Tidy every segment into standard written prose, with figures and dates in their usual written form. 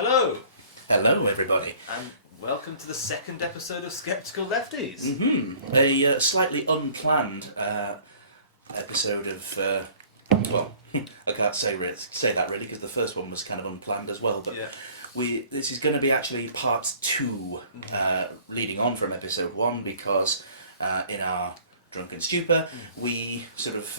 Hello, Hello, everybody. and welcome to the second episode of Skeptical Lefties. A slightly unplanned episode of. Well, I can't say that really because the first one was kind of unplanned as well. But Yeah. this is going to be actually part two, leading on from episode one, because in our drunken stupor we sort of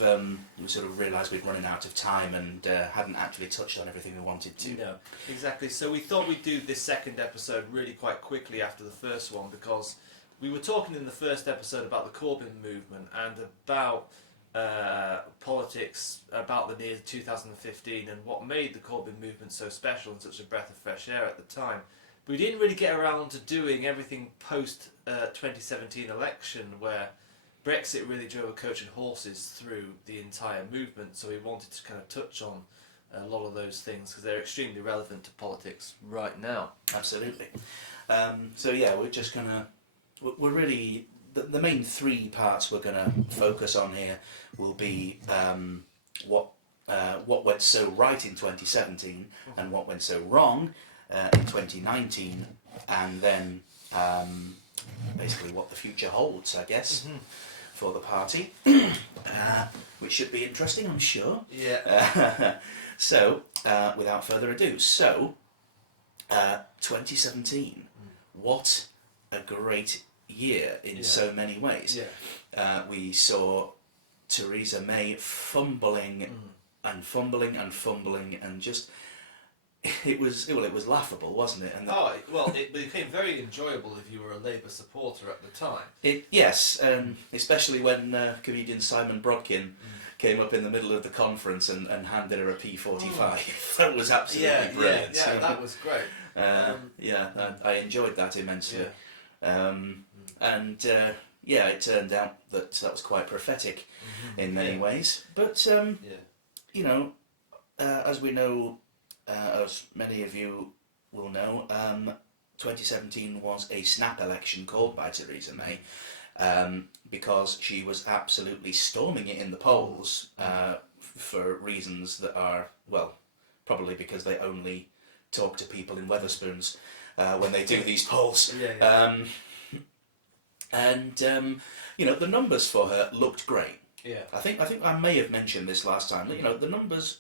realised we'd running out of time and hadn't actually touched on everything we wanted to. No, exactly. So we thought we'd do this second episode really quite quickly after the first one, because we were talking in the first episode about the Corbyn movement and about politics, about the year 2015 and what made the Corbyn movement so special and such a breath of fresh air at the time. But we didn't really get around to doing everything post 2017 election, where Brexit really drove a coach and horses through the entire movement, so we wanted to kind of touch on a lot of those things because they're extremely relevant to politics right now. Absolutely. So yeah, we're really the main three parts we're gonna focus on here will be what went so right in 2017 and what went so wrong in 2019, and then basically what the future holds, I guess, for the party, which should be interesting, I'm sure. Yeah. So, without further ado, 2017, what a great year in so many ways. Yeah. We saw Theresa May fumbling and fumbling and fumbling, and just it was laughable, wasn't it? And It became very enjoyable if you were a Labour supporter at the time. Yes, especially when comedian Simon Brodkin came up in the middle of the conference and handed her a P45. That was absolutely brilliant. Yeah, that was great. I enjoyed that immensely. Yeah. It turned out that was quite prophetic in many ways. But, as we know, as many of you will know, 2017 was a snap election called by Theresa May, because she was absolutely storming it in the polls for reasons that are, well, probably because they only talk to people in Wetherspoons when they do these polls. The numbers for her looked great. Yeah. I think I may have mentioned this last time. The numbers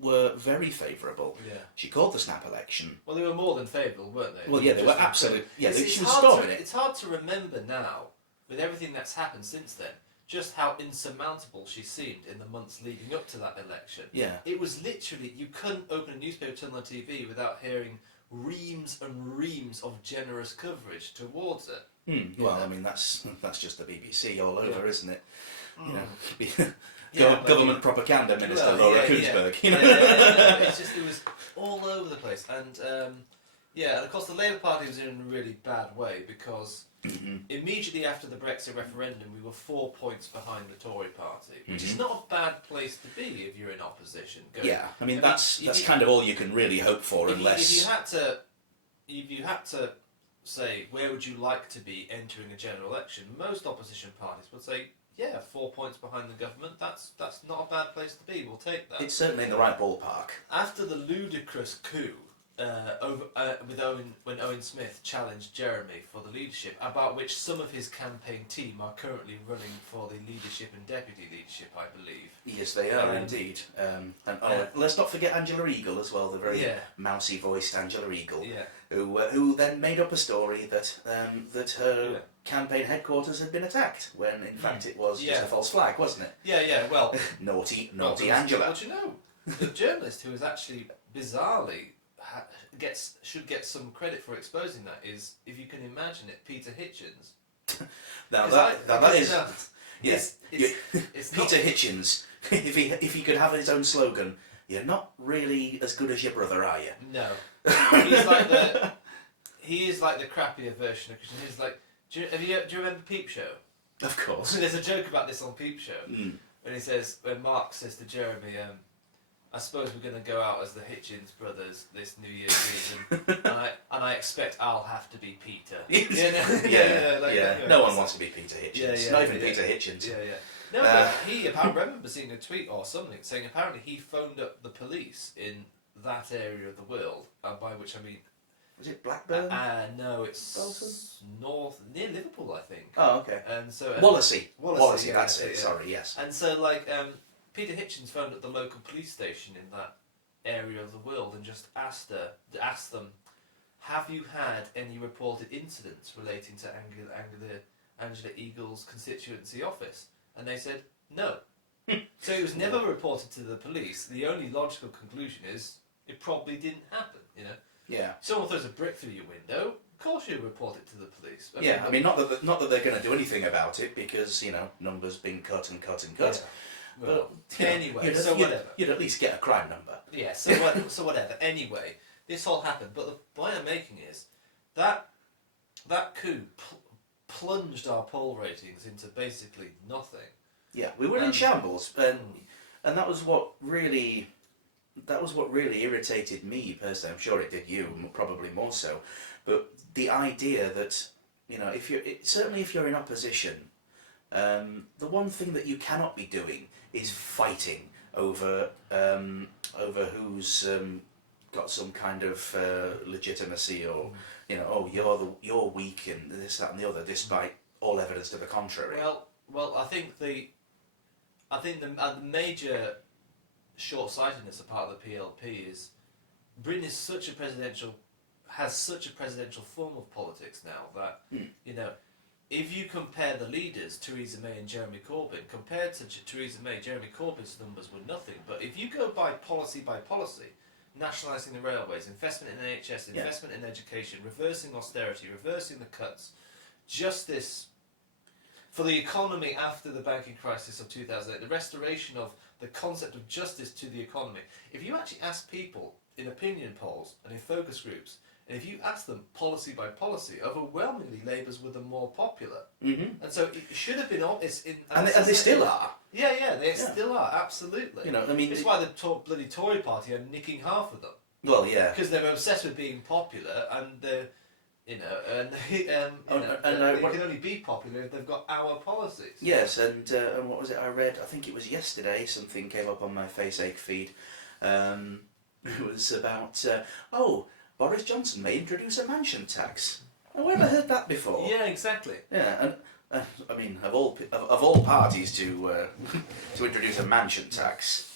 were very favourable. Yeah. She called the snap election. Well, they were more than favourable, weren't they? Well, yeah, they were absolutely. Yeah, It's she was hard storming it. It's hard to remember now, with everything that's happened since then, just how insurmountable she seemed in the months leading up to that election. Yeah. It was literally, you couldn't open a newspaper, turn on TV without hearing reams and reams of generous coverage towards it. Well, I mean, that's just the BBC all over, isn't it? Yeah, Government propaganda minister Laura Kuenssberg. It was all over the place, and of course the Labour Party was in a really bad way because immediately after the Brexit referendum we were 4 points behind the Tory Party, which is not a bad place to be if you're in opposition. That's kind of all you can really hope for, unless if you had to say where would you like to be entering a general election, most opposition parties would say, 4 points behind the government, that's not a bad place to be, we'll take that. It's certainly in the right ballpark. After the ludicrous coup when Owen Smith challenged Jeremy for the leadership, about which some of his campaign team are currently running for the leadership and deputy leadership, I believe. Yes, they are indeed. Let's not forget Angela Eagle as well, the very mousy-voiced Angela Eagle, who then made up a story that her campaign headquarters had been attacked, when in fact it was just a false flag, wasn't it? Well... naughty Angela. Well, do you know, the journalist who was actually bizarrely should get some credit for exposing that is, if you can imagine it, Peter Hitchens. Yes. Peter Hitchens. If he could have his own slogan, you're not really as good as your brother, are you? No. He is like the crappier version of Christian. He's like, do you remember Peep Show? Of course. There's a joke about this on Peep Show when Mark says to Jeremy, I suppose we're going to go out as the Hitchens brothers this New Year's Eve, and I expect I'll have to be Peter. No one wants to be Peter Hitchens. Not even Peter Hitchens. No, but I remember seeing a tweet or something saying apparently he phoned up the police in that area of the world, by which I mean... Was it Blackburn? No, it's Bolton? north, near Liverpool, I think. Oh, okay. And so... Wallasey. Wallasey, yeah, that's yeah, it. yeah. Sorry, yes. And so, like, Peter Hitchens phoned up the local police station in that area of the world and just asked them, have you had any reported incidents relating to Angela Eagle's constituency office? And they said, no. So it was never reported to the police. The only logical conclusion is it probably didn't happen, you know? Yeah. Someone throws a brick through your window, of course you report it to the police. I mean, not that they're going to do anything about it because, you know, numbers being cut and cut and cut. Yeah. Well, But, anyway, so whatever. You'd at least get a crime number. Yeah, so whatever. Anyway, this all happened, but the point I'm making is that coup plunged our poll ratings into basically nothing. Yeah, we were in shambles, and that was what really irritated me personally. I'm sure it did you, probably more so. But the idea that, you know, certainly if you're in opposition, the one thing that you cannot be doing is fighting over who's got some kind of legitimacy, or you know, you're weak and this, that, and the other, despite all evidence to the contrary. Well, I think the major short-sightedness of part of the PLP is Britain has such a presidential form of politics now that you know, if you compare the leaders, Theresa May and Jeremy Corbyn, compared to Theresa May, Jeremy Corbyn's numbers were nothing. But if you go by policy, nationalising the railways, investment in NHS, investment in education, reversing austerity, reversing the cuts, justice for the economy after the banking crisis of 2008, the restoration of the concept of justice to the economy. If you actually ask people in opinion polls and in focus groups, and if you ask them policy by policy, overwhelmingly Labour's were the more popular. Mm-hmm. And so it should have been obvious in... And they still are. Yeah, they still are, absolutely. You know, I mean... It's why the bloody Tory party are nicking half of them. Well, yeah. Because they're obsessed with being popular, and they're... You know, they can only be popular if they've got our policies. Yes, and what was it I read? I think it was yesterday, something came up on my Faceache feed. It was about, Boris Johnson may introduce a mansion tax. Have we ever heard that before? Yeah, exactly. Yeah, and I mean, of all parties to introduce a mansion tax,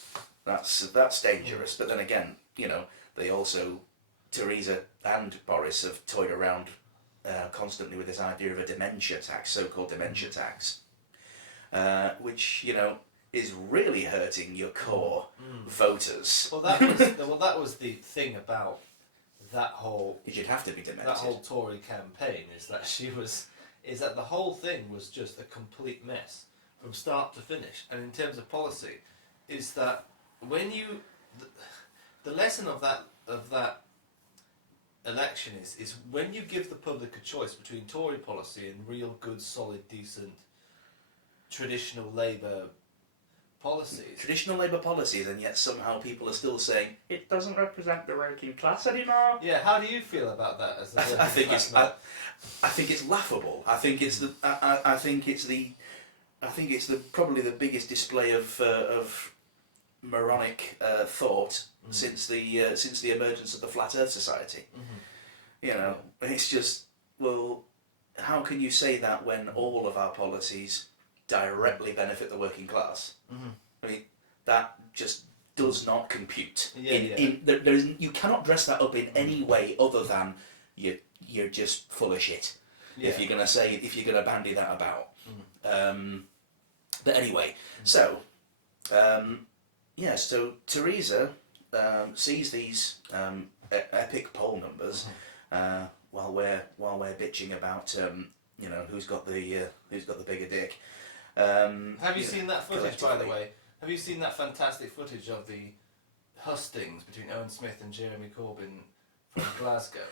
that's dangerous. But then again, you know, they also, Theresa and Boris have toyed around constantly with this idea of a dementia tax, so-called dementia tax, which, you know, is really hurting your core voters. Well, that was the thing about that whole... You'd have to be demented. That whole Tory campaign is that the whole thing was just a complete mess from start to finish. And in terms of policy, is that when you... The lesson of that election is when you give the public a choice between Tory policy and real good, solid, decent, traditional Labour policies. Traditional Labour policies, and yet somehow people are still saying it doesn't represent the working class anymore. Yeah, how do you feel about that? As I think it's laughable. I think it's probably the biggest display of moronic thought since the emergence of the Flat Earth Society. Mm-hmm. You know, it's just, well, how can you say that when all of our policies directly benefit the working class? Mm-hmm. I mean, that just does not compute. You cannot dress that up in any way other than you're just full of shit. Yeah. If you're gonna bandy that about. Mm-hmm. But anyway, so so Theresa sees these epic poll numbers while we're bitching about who's got the bigger dick. Have you seen that footage, by the way? Have you seen that fantastic footage of the hustings between Owen Smith and Jeremy Corbyn from Glasgow?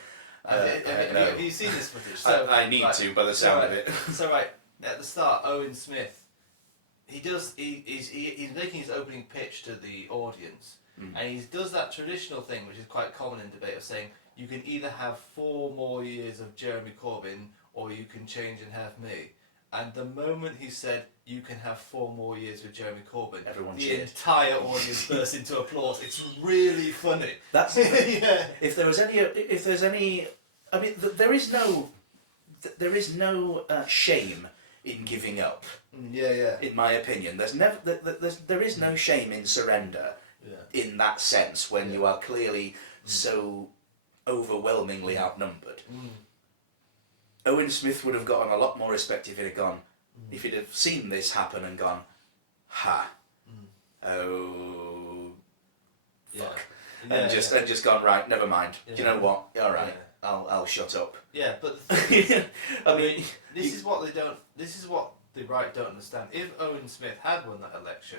Have you seen this footage? So, I need to, by the sound of it. So at the start, Owen Smith, he's making his opening pitch to the audience, and he does that traditional thing, which is quite common in debate, of saying you can either have 4 more years of Jeremy Corbyn or you can change and have me. And the moment he said, "You can have 4 more years with Jeremy Corbyn," Everyone the cheered. entire audience burst into applause. It's really funny. That's Yeah. if there's any, I mean, there is no shame in giving up. Yeah. In my opinion, there is no shame in surrender. Yeah. In that sense, when Yeah. you are clearly so overwhelmingly outnumbered. Owen Smith would have gotten a lot more respect if he'd have gone, if he'd have seen this happen and gone, ha, oh, fuck, and just gone, right, never mind. Yeah. Do you know what? All right, I'll shut up. Yeah, but the thing is, I mean, this is what the right don't understand. If Owen Smith had won that election,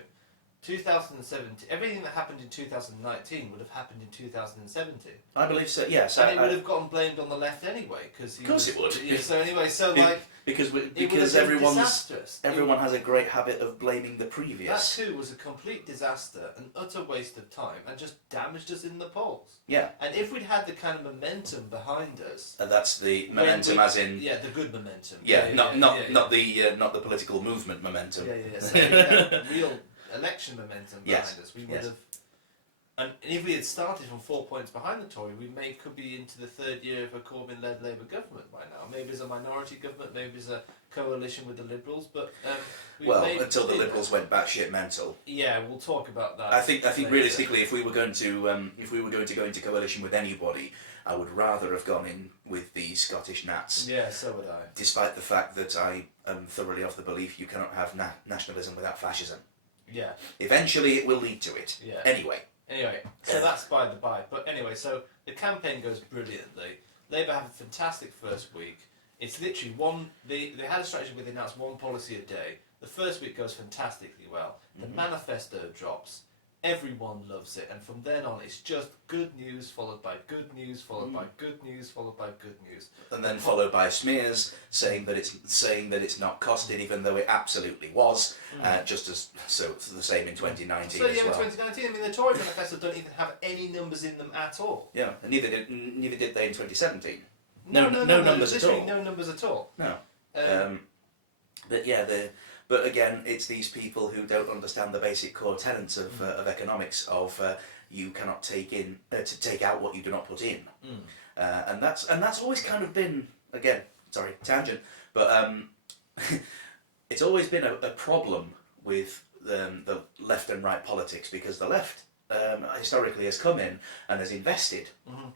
2017, everything that happened in 2019 would have happened in 2017. I believe so. Yes, And it would have gotten blamed on the left anyway, because Of course it would. Yeah, so anyway, because it would have because been everyone disastrous. has a great habit of blaming the That previous. too was a complete disaster, an utter waste of time, and just damaged us in the polls. Yeah, And if we'd had the kind of momentum behind us, and that's the when momentum, we- as in the good momentum. not the political movement momentum. Yeah. So we had real election momentum behind Yes, us. We would yes. have, and if we had started from 4 points behind the Tory, we could be into the 3rd year of a Corbyn-led Labour government by now. Maybe as a minority government, maybe as a coalition with the Liberals. But Until the Liberals went batshit mental. Yeah, we'll talk about that. I think later. realistically, if we were going to go into coalition with anybody, I would rather have gone in with the Scottish Nats. Yeah, so would I. Despite the fact that I am thoroughly of the belief you cannot have nationalism without fascism. Yeah. Eventually, it will lead to it. Yeah. Anyway, so that's by the by. But anyway, so the campaign goes brilliantly. Labour have a fantastic first week. It's literally they had a strategy where they announced one policy a day. The first week goes fantastically well. The manifesto drops. Everyone loves it, and from then on, it's just good news followed by good news followed by good news followed by good news, and then followed by smears saying that it's not costed, even though it absolutely was. Just as so the same in 2019 So as yeah, well. in 2019, I mean, the Tory manifesto don't even have any numbers in them at all. Yeah, and neither did they in 2017. No numbers at literally all. No numbers at all. No. Um, But again, it's these people who don't understand the basic core tenets of economics. You cannot take out what you do not put in, and that's always kind of been, again, sorry, tangent, but it's always been a problem with the left and right politics, because the left historically has come in and has invested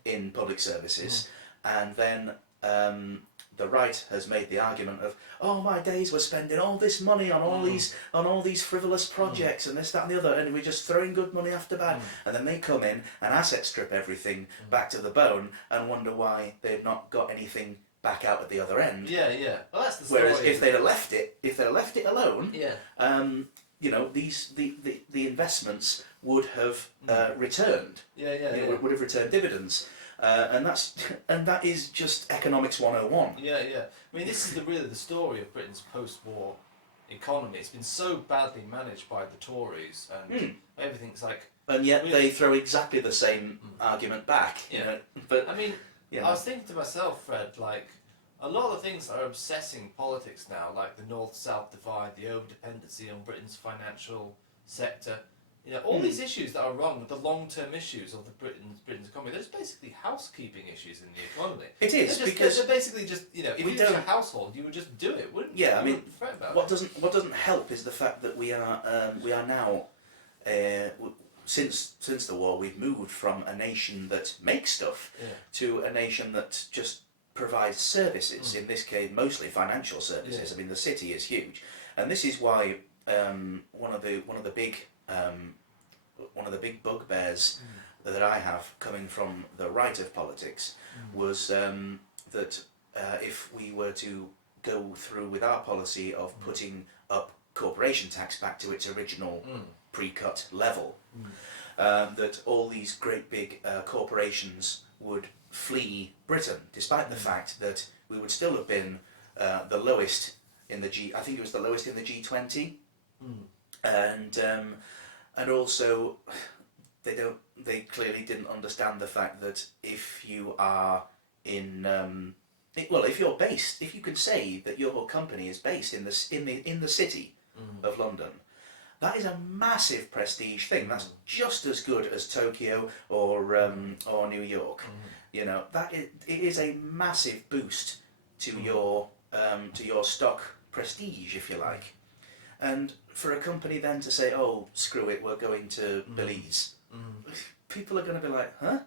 in public services, and then the right has made the argument of, oh my days, we're spending all this money on all these frivolous projects and this, that and the other, and we're just throwing good money after bad. And then they come in and asset strip everything back to the bone and wonder why they've not got anything back out at the other end. Yeah. Well, that's the story. Whereas if they'd have left it alone, Yeah. the investments would have returned. Yeah. Would have returned dividends. And that is just economics 101. Yeah. I mean, this is really the story of Britain's post-war economy. It's been so badly managed by the Tories, and everything's like. And yet they throw exactly the same argument back. Yeah. You know? But I mean, I was thinking to myself, Fred, like, a lot of things that are obsessing politics now, like the North-South divide, the over-dependency on Britain's financial sector. You know, all these issues that are wrong, the long-term issues of the Britain's economy, they're just basically housekeeping issues in the economy. It is, because they're basically just, you know, if we you was your don't- household, you would just do it, wouldn't you? Yeah, I You mean, wouldn't fret about what it. doesn't help is the fact that we are now since the war, we've moved from a nation that makes stuff to a nation that just provides services. In this case, mostly financial services. I mean, the city is huge, and this is why one of the big bugbears that I have coming from the right of politics was that if we were to go through with our policy of putting up corporation tax back to its original pre-cut level, that all these great big corporations would flee Britain, despite the fact that we would still have been the lowest in the I think it was the lowest in the G20, and also they clearly didn't understand the fact that if you are in well, if you can say that your company is based in the city of London, that is a massive prestige thing. That's just as good as Tokyo or New York. You know, it is a massive boost to your stock prestige, if you like. And for a company then to say, "Oh, screw it, we're going to Belize," people are going to be like, "Huh?"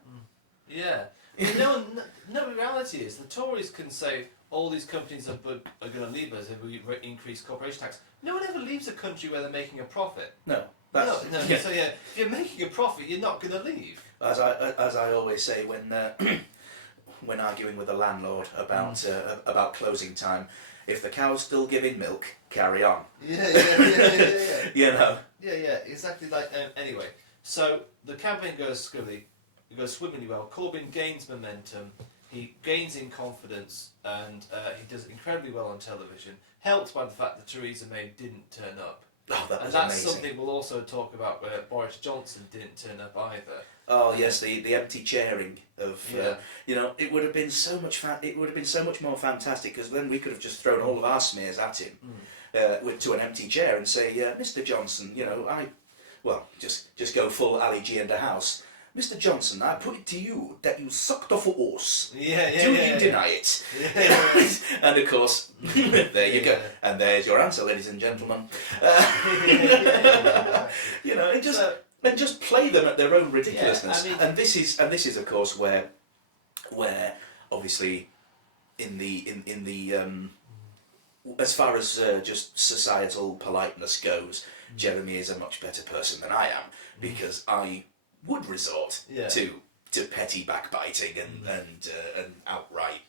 Yeah. No, the reality is the Tories can say all these companies are going to leave us if we increase corporation tax. No one ever leaves a country where they're making a profit. No. No. So yeah, if you're making a profit, you're not going to leave. As I always say when when arguing with a landlord about closing time, if the cow's still giving milk, carry on. Yeah. You know. Yeah, exactly. Like anyway, so the campaign goes swimmingly well. Corbyn gains momentum. He gains in confidence, and he does incredibly well on television. Helped by the fact that Theresa May didn't turn up. Oh, that was that's amazing. Something we'll also talk about where Boris Johnson didn't turn up either. Oh yes, the empty chairing of you know, it would have been so much more fantastic, because then we could have just thrown all of our smears at him to an empty chair and say, Mr. Johnson, you know, just go full Ali G and a house. Mr. Johnson, I put it to you that you sucked off a horse. Do you deny it? Yeah. And of course, there you go. And there's your answer, ladies and gentlemen. You know, and just play them at their own ridiculousness. Yeah, I mean, and this is of course where obviously in the as far as just societal politeness goes, Jeremy is a much better person than I am, because I would resort to petty backbiting and outright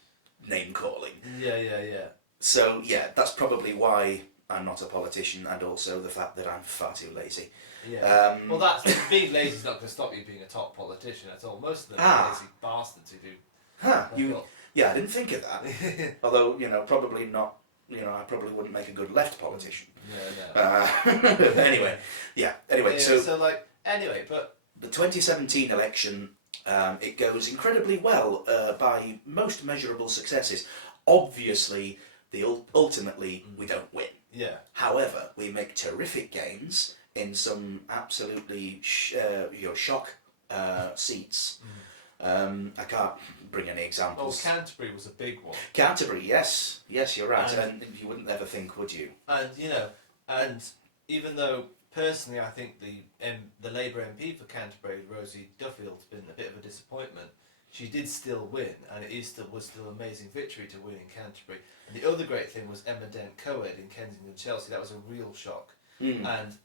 name calling. Yeah. So yeah, that's probably why I'm not a politician, and also the fact that I'm far too lazy. Yeah. Well, being lazy is not going to stop you being a top politician at all. Most of them are lazy bastards who do. Yeah, I didn't think of that. Although, you know, probably not. You know, I probably wouldn't make a good left politician. Anyway, but the 2017 election, it goes incredibly well by most measurable successes. Obviously, ultimately we don't win. Yeah. However, we make terrific gains in some absolutely shock seats. I can't bring any examples. Well, Canterbury was a big one. Canterbury, yes, you're right, and you wouldn't ever think, would you? And you know, and even though personally I think the Labour MP for Canterbury, Rosie Duffield's been a bit of a disappointment, she did still win, and was still an amazing victory to win in Canterbury. And the other great thing was Emma Dent Coed in Kensington Chelsea. That was a real shock. And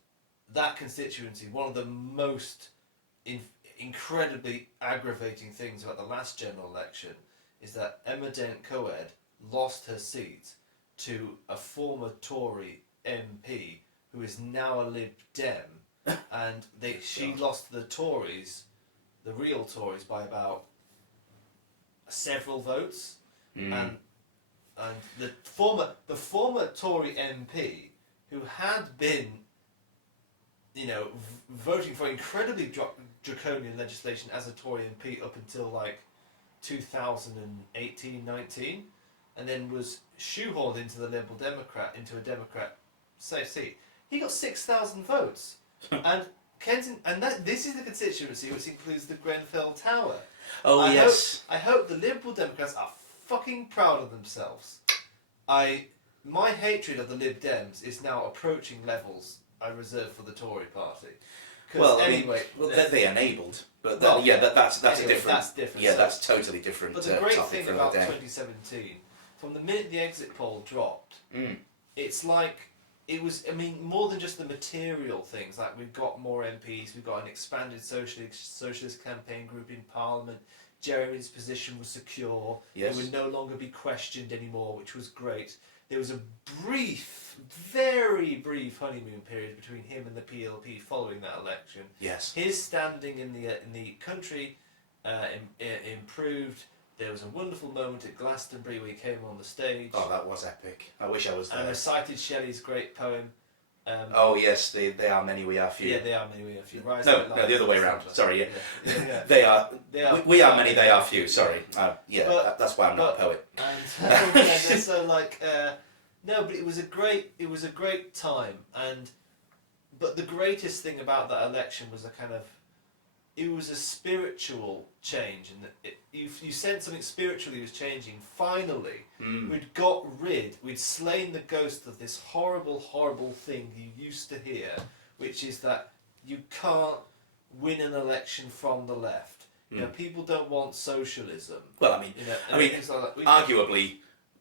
that constituency, one of the most incredibly aggravating things about the last general election is that Emma Dent Coed lost her seat to a former Tory MP who is now a Lib Dem, and she lost the Tories, the real Tories, by about several votes, and the former Tory MP who had been, you know, voting for incredibly draconian legislation as a Tory MP up until like 2018-19, and then was shoehorned into the Liberal Democrat, into a Democrat safe seat. He got 6,000 votes, and Kensington, and this is the constituency which includes the Grenfell Tower. Oh, yes. I hope the Liberal Democrats are fucking proud of themselves. My hatred of the Lib Dems is now approaching levels I reserve for the Tory party. Well, anyway, they enabled, but well, that's anyway, a different. That's different. Yeah, So, that's totally different. but the great topic thing for about another day. 2017, from the minute the exit poll dropped, it's like it was. I mean, more than just the material things. Like we've got more MPs, we've got an expanded socialist campaign group in Parliament. Jeremy's position was secure. Yes. He would no longer be questioned anymore, which was great. There was a very brief honeymoon period between him and the PLP following that election. Yes. His standing in the country improved. There was a wonderful moment at Glastonbury where he came on the stage. Oh, that was epic. I wish I was there. And recited Shelley's great poem. Oh yes, they are many, we are few. Yeah, they are many, we are few. Rise No, Like no, Lions, the other way around. etc. Sorry, yeah. Yeah. They are. They are. We are many, they are few. Sorry. Yeah, But- that's why I'm not a poet. And yeah, so like no, but it was a great time, but the greatest thing about that election was it was a spiritual change, and you sensed something spiritually was changing. Finally, we'd slain the ghost of this horrible, horrible thing you used to hear, which is that you can't win an election from the left. You know, people don't want socialism. Well, I mean, You know, things like that.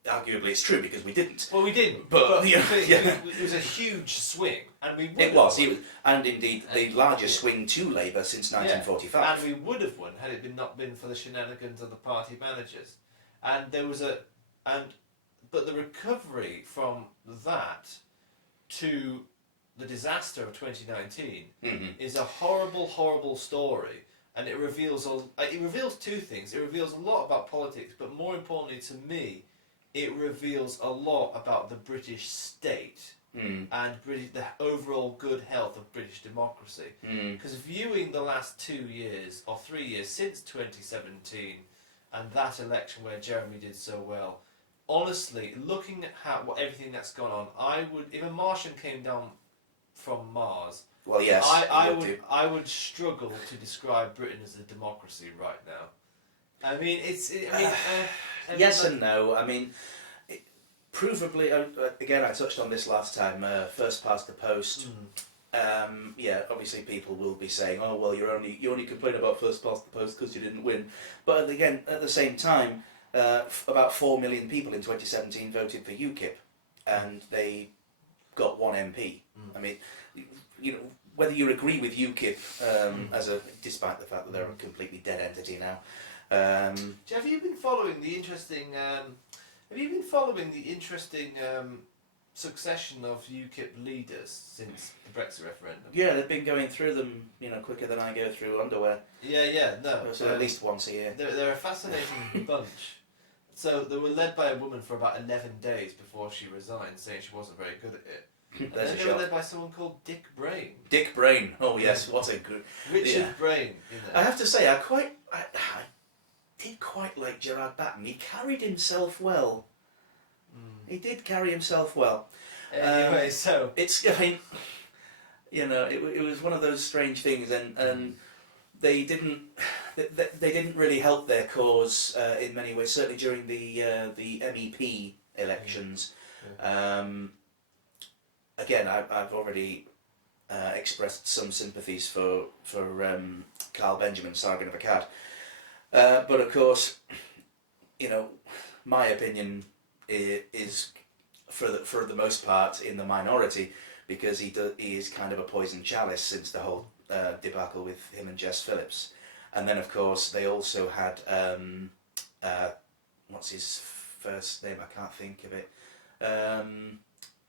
arguably, it's true because we didn't. Well, we didn't, But, the yeah, thing, yeah. it was a huge swing, and we would It have was, won. and indeed the largest swing to Labour since 1945. And we would have won had it not been for the shenanigans of the party managers. And there was but the recovery from that to the disaster of 2019 is a horrible, horrible story. And it reveals two things. It reveals a lot about politics, but more importantly to me, it reveals a lot about the British state and the overall good health of British democracy. Because viewing the last 2 years or 3 years since 2017 and that election where Jeremy did so well, honestly, looking at everything that's gone on, if a Martian came down from Mars, Well, yes, I would struggle to describe Britain as a democracy right now. I mean, yes and no. I mean, provably, again, I touched on this last time. First past the post. Yeah, obviously people will be saying, "Oh, well, you only complain about first past the post because you didn't win." But again, at the same time, about 4 million people in 2017 voted for UKIP, and they got 1 MP. I mean, you know, whether you agree with UKIP despite the fact that they're a completely dead entity now. Have you been following the interesting? Succession of UKIP leaders since the Brexit referendum? Yeah, they've been going through them, quicker than I go through underwear. No. So at least once a year. They're a fascinating bunch. So they were led by a woman for about 11 days before she resigned, saying she wasn't very good at it. And then they were led by someone called Dick Brain. Dick Brain. Oh yes, what a good Richard Brain. I have to say, I did quite like Gerard Batten. He carried himself well. He did carry himself well. Anyway, so it's. I mean, it was one of those strange things, and they didn't really help their cause in many ways. Certainly during the MEP elections. Again, I've already expressed some sympathies for Carl Benjamin, Sargon of Akkad. But of course, my opinion is for the most part in the minority, because he is kind of a poison chalice since the whole debacle with him and Jess Phillips. And then of course they also had what's his first name? I can't think of it.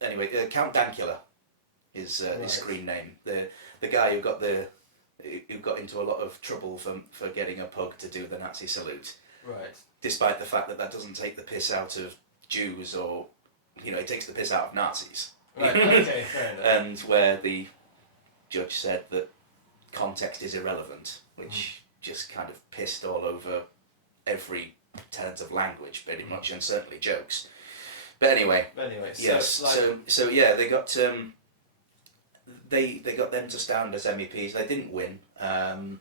Anyway, Count Dankula is his screen name. The guy who got into a lot of trouble for getting a pug to do the Nazi salute. Right. Despite the fact that doesn't take the piss out of Jews, or it takes the piss out of Nazis. Right. Okay. Fair enough. And where the judge said that context is irrelevant, which just kind of pissed all over every tenet of language, pretty much, and certainly jokes. But anyway, so yes. So yeah, they got they got them to stand as MEPs. They didn't win, and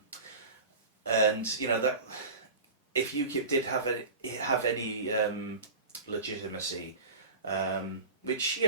that if UKIP did have any legitimacy, which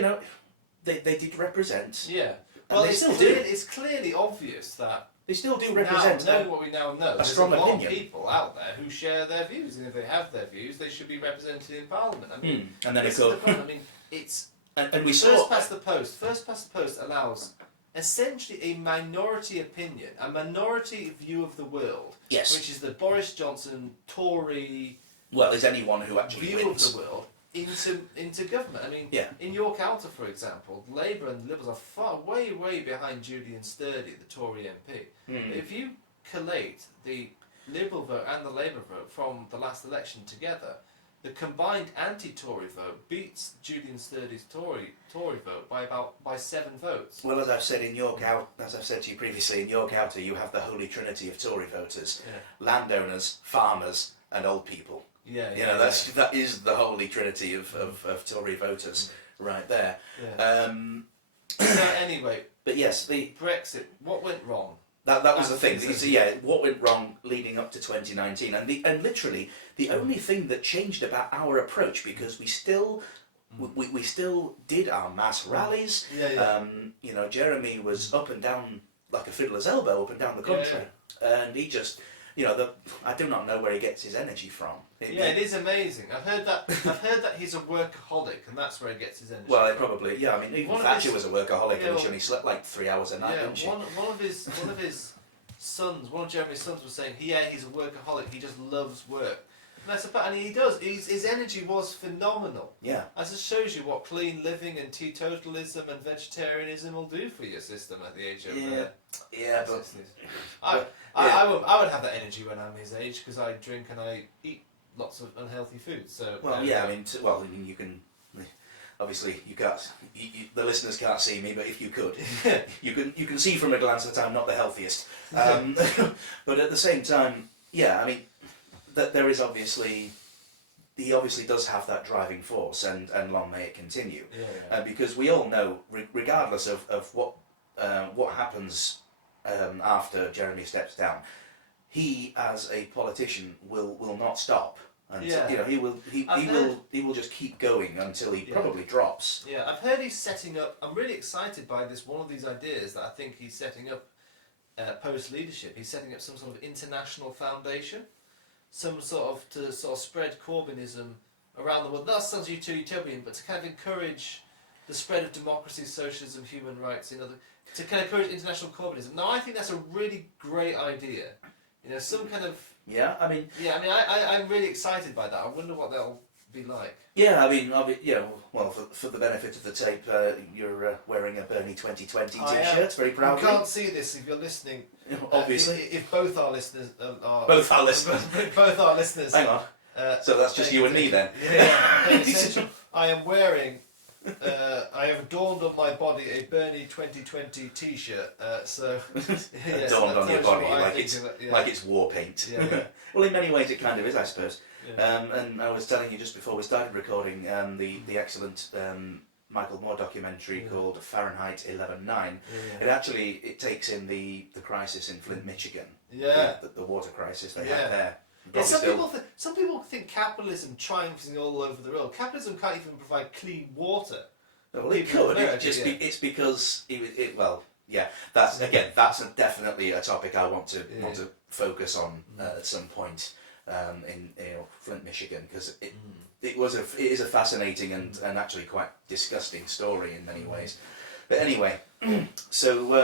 they did represent. Yeah. And Well, they still do. It's clearly obvious that They still do represent knowing what we now know. There's strong a lot opinion. of people out there who share their views, and if they have their views, they should be represented in Parliament. I mean, and then this of is the course, point. I mean, it's and we first saw past the post. First past the post allows essentially a minority opinion, a minority view of the world, yes. which is the Boris Johnson Tory Well, is anyone who actually view wins. of the world into government. I mean, Yeah. in your counter, for example, Labour and the Liberals are way behind Julian Sturdy, the Tory MP. If you collate the Liberal vote and the Labour vote from the last election together, the combined anti-Tory vote beats Julian Sturdy's Tory vote by 7 votes. Well, as I've said as I've said to you previously, in York Outer you have the holy trinity of Tory voters: landowners, farmers, and old people. Yeah, You know, that is the holy trinity of Tory voters right there. Yeah. So anyway, But yes, Brexit. What went wrong? that was the thing. So yeah, what went wrong leading up to 2019, and literally the only thing that changed about our approach, because we still did our mass rallies. You know, Jeremy was up and down like a fiddler's elbow up and down the country, and he just, you know, I do not know where he gets his energy from. It is amazing. I've heard that he's a workaholic, and that's where he gets his energy. Well, from. probably, yeah. I mean, even Thatcher was a workaholic, and she only slept like 3 hours a night, didn't she? One of his sons, one of Jeremy's sons, was saying, he's a workaholic. He just loves work. And he does. His energy was phenomenal. Yeah. As it shows you what clean living and teetotalism and vegetarianism will do for your system at the age of. I would have that energy when I'm his age, because I drink and I eat lots of unhealthy food. So. Well, I mean, you can. Obviously, you can't. The listeners can't see me, but if you could, you can see from a glance that I'm not the healthiest. But at the same time, I mean, that there is obviously. He obviously does have that driving force, and long may it continue. Because we all know, regardless of what happens after Jeremy steps down, he as a politician will not stop. And you know, he will just keep going until he probably drops. Yeah, I've heard he's setting up. I'm really excited by one of these ideas that I think he's setting up post leadership. He's setting up some sort of international foundation, to spread Corbynism around the world. That sounds too utopian, but to kind of encourage the spread of democracy, socialism, human rights, to kind of encourage international Corbynism. Now, I think that's a really great idea. You know, some kind of. I'm really excited by that. I wonder what that'll be like. Yeah, I mean, well, for the benefit of the tape, you're wearing a Bernie 2020 t-shirt, very proudly. You can't see this if you're listening. Obviously. If both our listeners are... Both our listeners. Both our listeners. Hang on. So that's just you and me then? Yeah. I am wearing... I have adorned on my body a Bernie 2020 t-shirt, adorned on your body like it's war paint. Well, in many ways it kind of is, I suppose. And I was telling you just before we started recording, the excellent Michael Moore documentary called Fahrenheit 11/9. It takes in the crisis in Flint, Michigan. The water crisis they had there. Some people think capitalism triumphs all over the world. Capitalism can't even provide clean water. Well, it could. It's because that's definitely a topic I want to focus on at some point in Flint, Michigan, because it is a fascinating and actually quite disgusting story in many ways. But anyway, so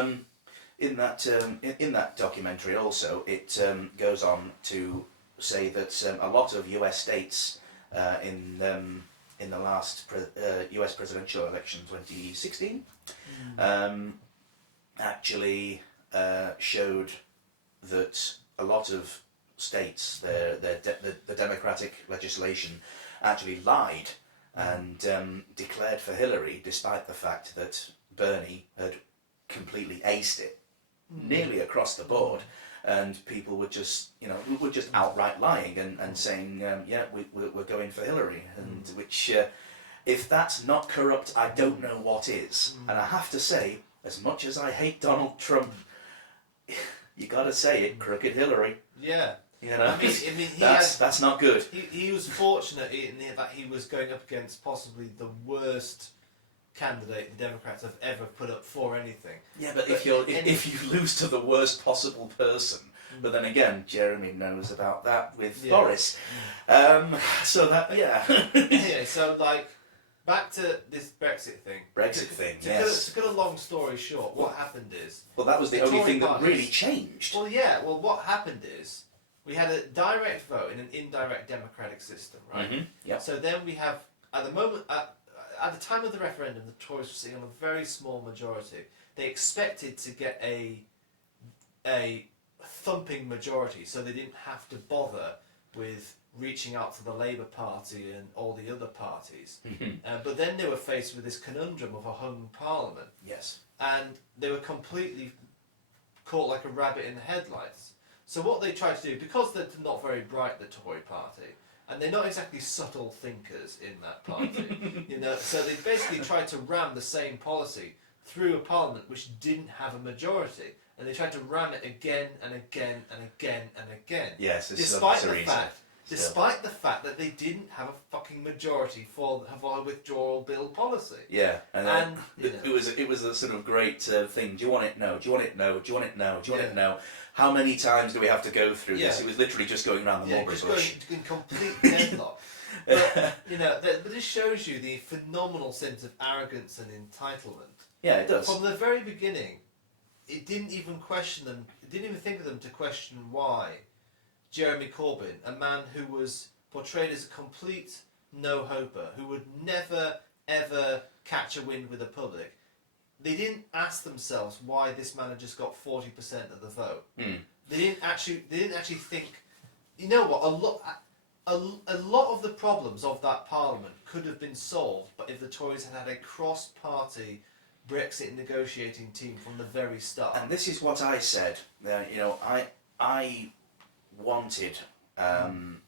in that documentary also it goes on to say that a lot of US states in the last US presidential election 2016 actually showed that a lot of states, the Democratic legislation actually lied and declared for Hillary, despite the fact that Bernie had completely aced it nearly across the board. And people were just outright lying and saying, we're going for Hillary, and which, if that's not corrupt, I don't know what is. And I have to say, as much as I hate Donald Trump, you got to say it, crooked Hillary. Yeah. You know, that's not good. He was fortunate in that he was going up against possibly the worst candidate the Democrats have ever put up for anything. Yeah, but if you lose to the worst possible person, but then again, Jeremy knows about that with Boris. So back to this Brexit thing. Yes. To cut a long story short, what happened is... Well, that was the only thing that really changed. Well, what happened is we had a direct vote in an indirect democratic system, right? Mm-hmm. Yeah. So then we have, at the moment... At the time of the referendum, the Tories were sitting on a very small majority. They expected to get a thumping majority, so they didn't have to bother with reaching out to the Labour Party and all the other parties. Mhm. But then they were faced with this conundrum of a hung parliament, Yes. and they were completely caught like a rabbit in the headlights. So what they tried to do, because they're not very bright, the Tory party, and they're not exactly subtle thinkers in that party, so they basically tried to ram the same policy through a parliament which didn't have a majority, and they tried to ram it again and again and again and again. Yes. It's Despite so the easy. fact, Still. despite the fact that they didn't have a fucking majority for a withdrawal bill policy. Yeah, and, And, it was a sort of great thing. Do you want it? No. Do you want it? No. Do you want it? No. Do you want Yeah. it? No. How many times do we have to go through this? Yeah. It was literally just going around the Yeah, mulberry just bush. going in complete deadlock. But but this shows you the phenomenal sense of arrogance and entitlement. Yeah, it does. From the very beginning, it didn't even question them. It didn't even think of them to question why Jeremy Corbyn, a man who was portrayed as a complete no-hoper, who would never ever catch a wind with the public, they didn't ask themselves why this man had just got 40% of the vote. Hmm. They didn't actually think. You know what? A lot of the problems of that parliament could have been solved, but if the Tories had had a cross-party Brexit negotiating team from the very start. And this is what I said. I wanted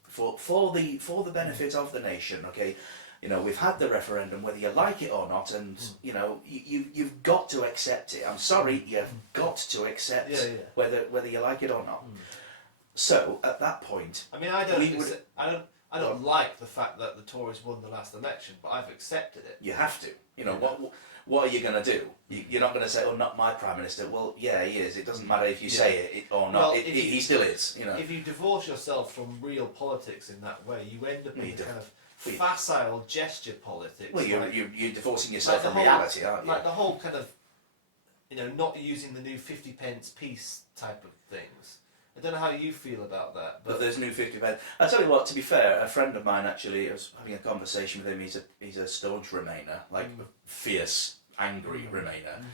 for the benefit of the nation. Okay, we've had the referendum, whether you like it or not, and you've got to accept it. I'm sorry, you've got to accept whether you like it or not. So at that point, I mean, I don't like the fact that the Tories won the last election, but I've accepted it. you have to. What are you going to do? You're not going to say, "Oh, not my prime minister." Well, yeah, he is. It doesn't matter if you say it or not. Well, He still is. If you divorce yourself from real politics in that way, you end up in You do. kind of facile gesture politics. Well, like- you're divorcing yourself the from whole- reality, aren't you? Like the whole kind of, not using the new 50 pence piece type of things. I don't know how you feel about that, But but there's new 50 pence. I tell you what. To be fair, a friend of mine actually, I was having a conversation with him. He's a staunch Remainer, like a fierce, angry Remainer,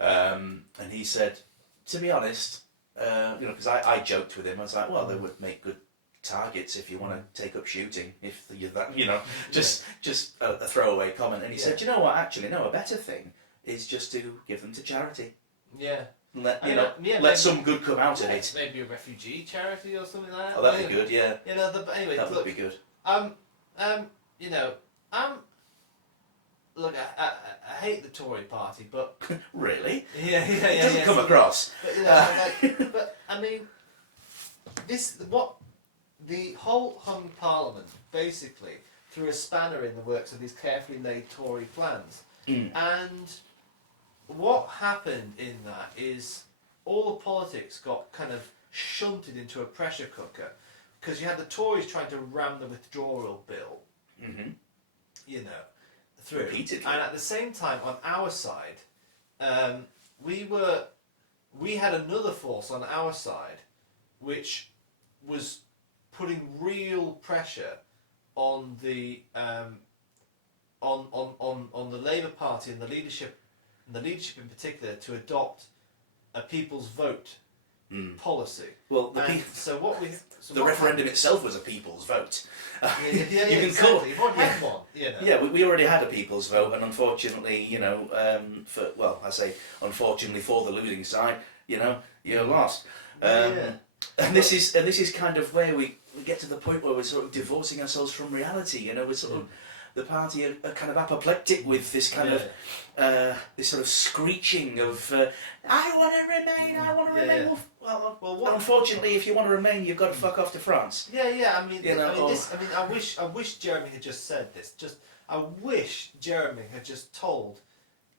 and he said, to be honest, because I joked with him. I was like, well, they would make good targets if you want to take up shooting. If you're that, just a throwaway comment. And he said, you know what? Actually, no. A better thing is just to give them to charity. yeah. Let let let some good come out of it. Maybe a refugee charity or something like that. Oh, that'd be good. Yeah, But anyway, that would look, be good. look, I hate the Tory party, but Really? it It doesn't come across. But but I mean, the whole hung parliament basically threw a spanner in the works of these carefully laid Tory plans, and what happened in that is all the politics got kind of shunted into a pressure cooker, because you had the Tories trying to ram the withdrawal bill, Mm-hmm. through. Repeatedly. And at the same time, on our side, we had another force on our side, which was putting real pressure on the on the Labour Party and the leadership in particular, to adopt a people's vote policy. Well, the referendum itself was a people's vote. You can exactly. call it. You've already had one. Yeah, we already had a people's vote, and unfortunately, unfortunately for the losing side, you're lost. And this is kind of where we get to the point where we're sort of divorcing ourselves from reality. We're sort of the party are kind of apoplectic with this kind of this sort of screeching of I want to remain, I want to remain. Well, unfortunately, if you want to remain, you've got to fuck off to France. I wish Jeremy had just said this. I wish Jeremy had just told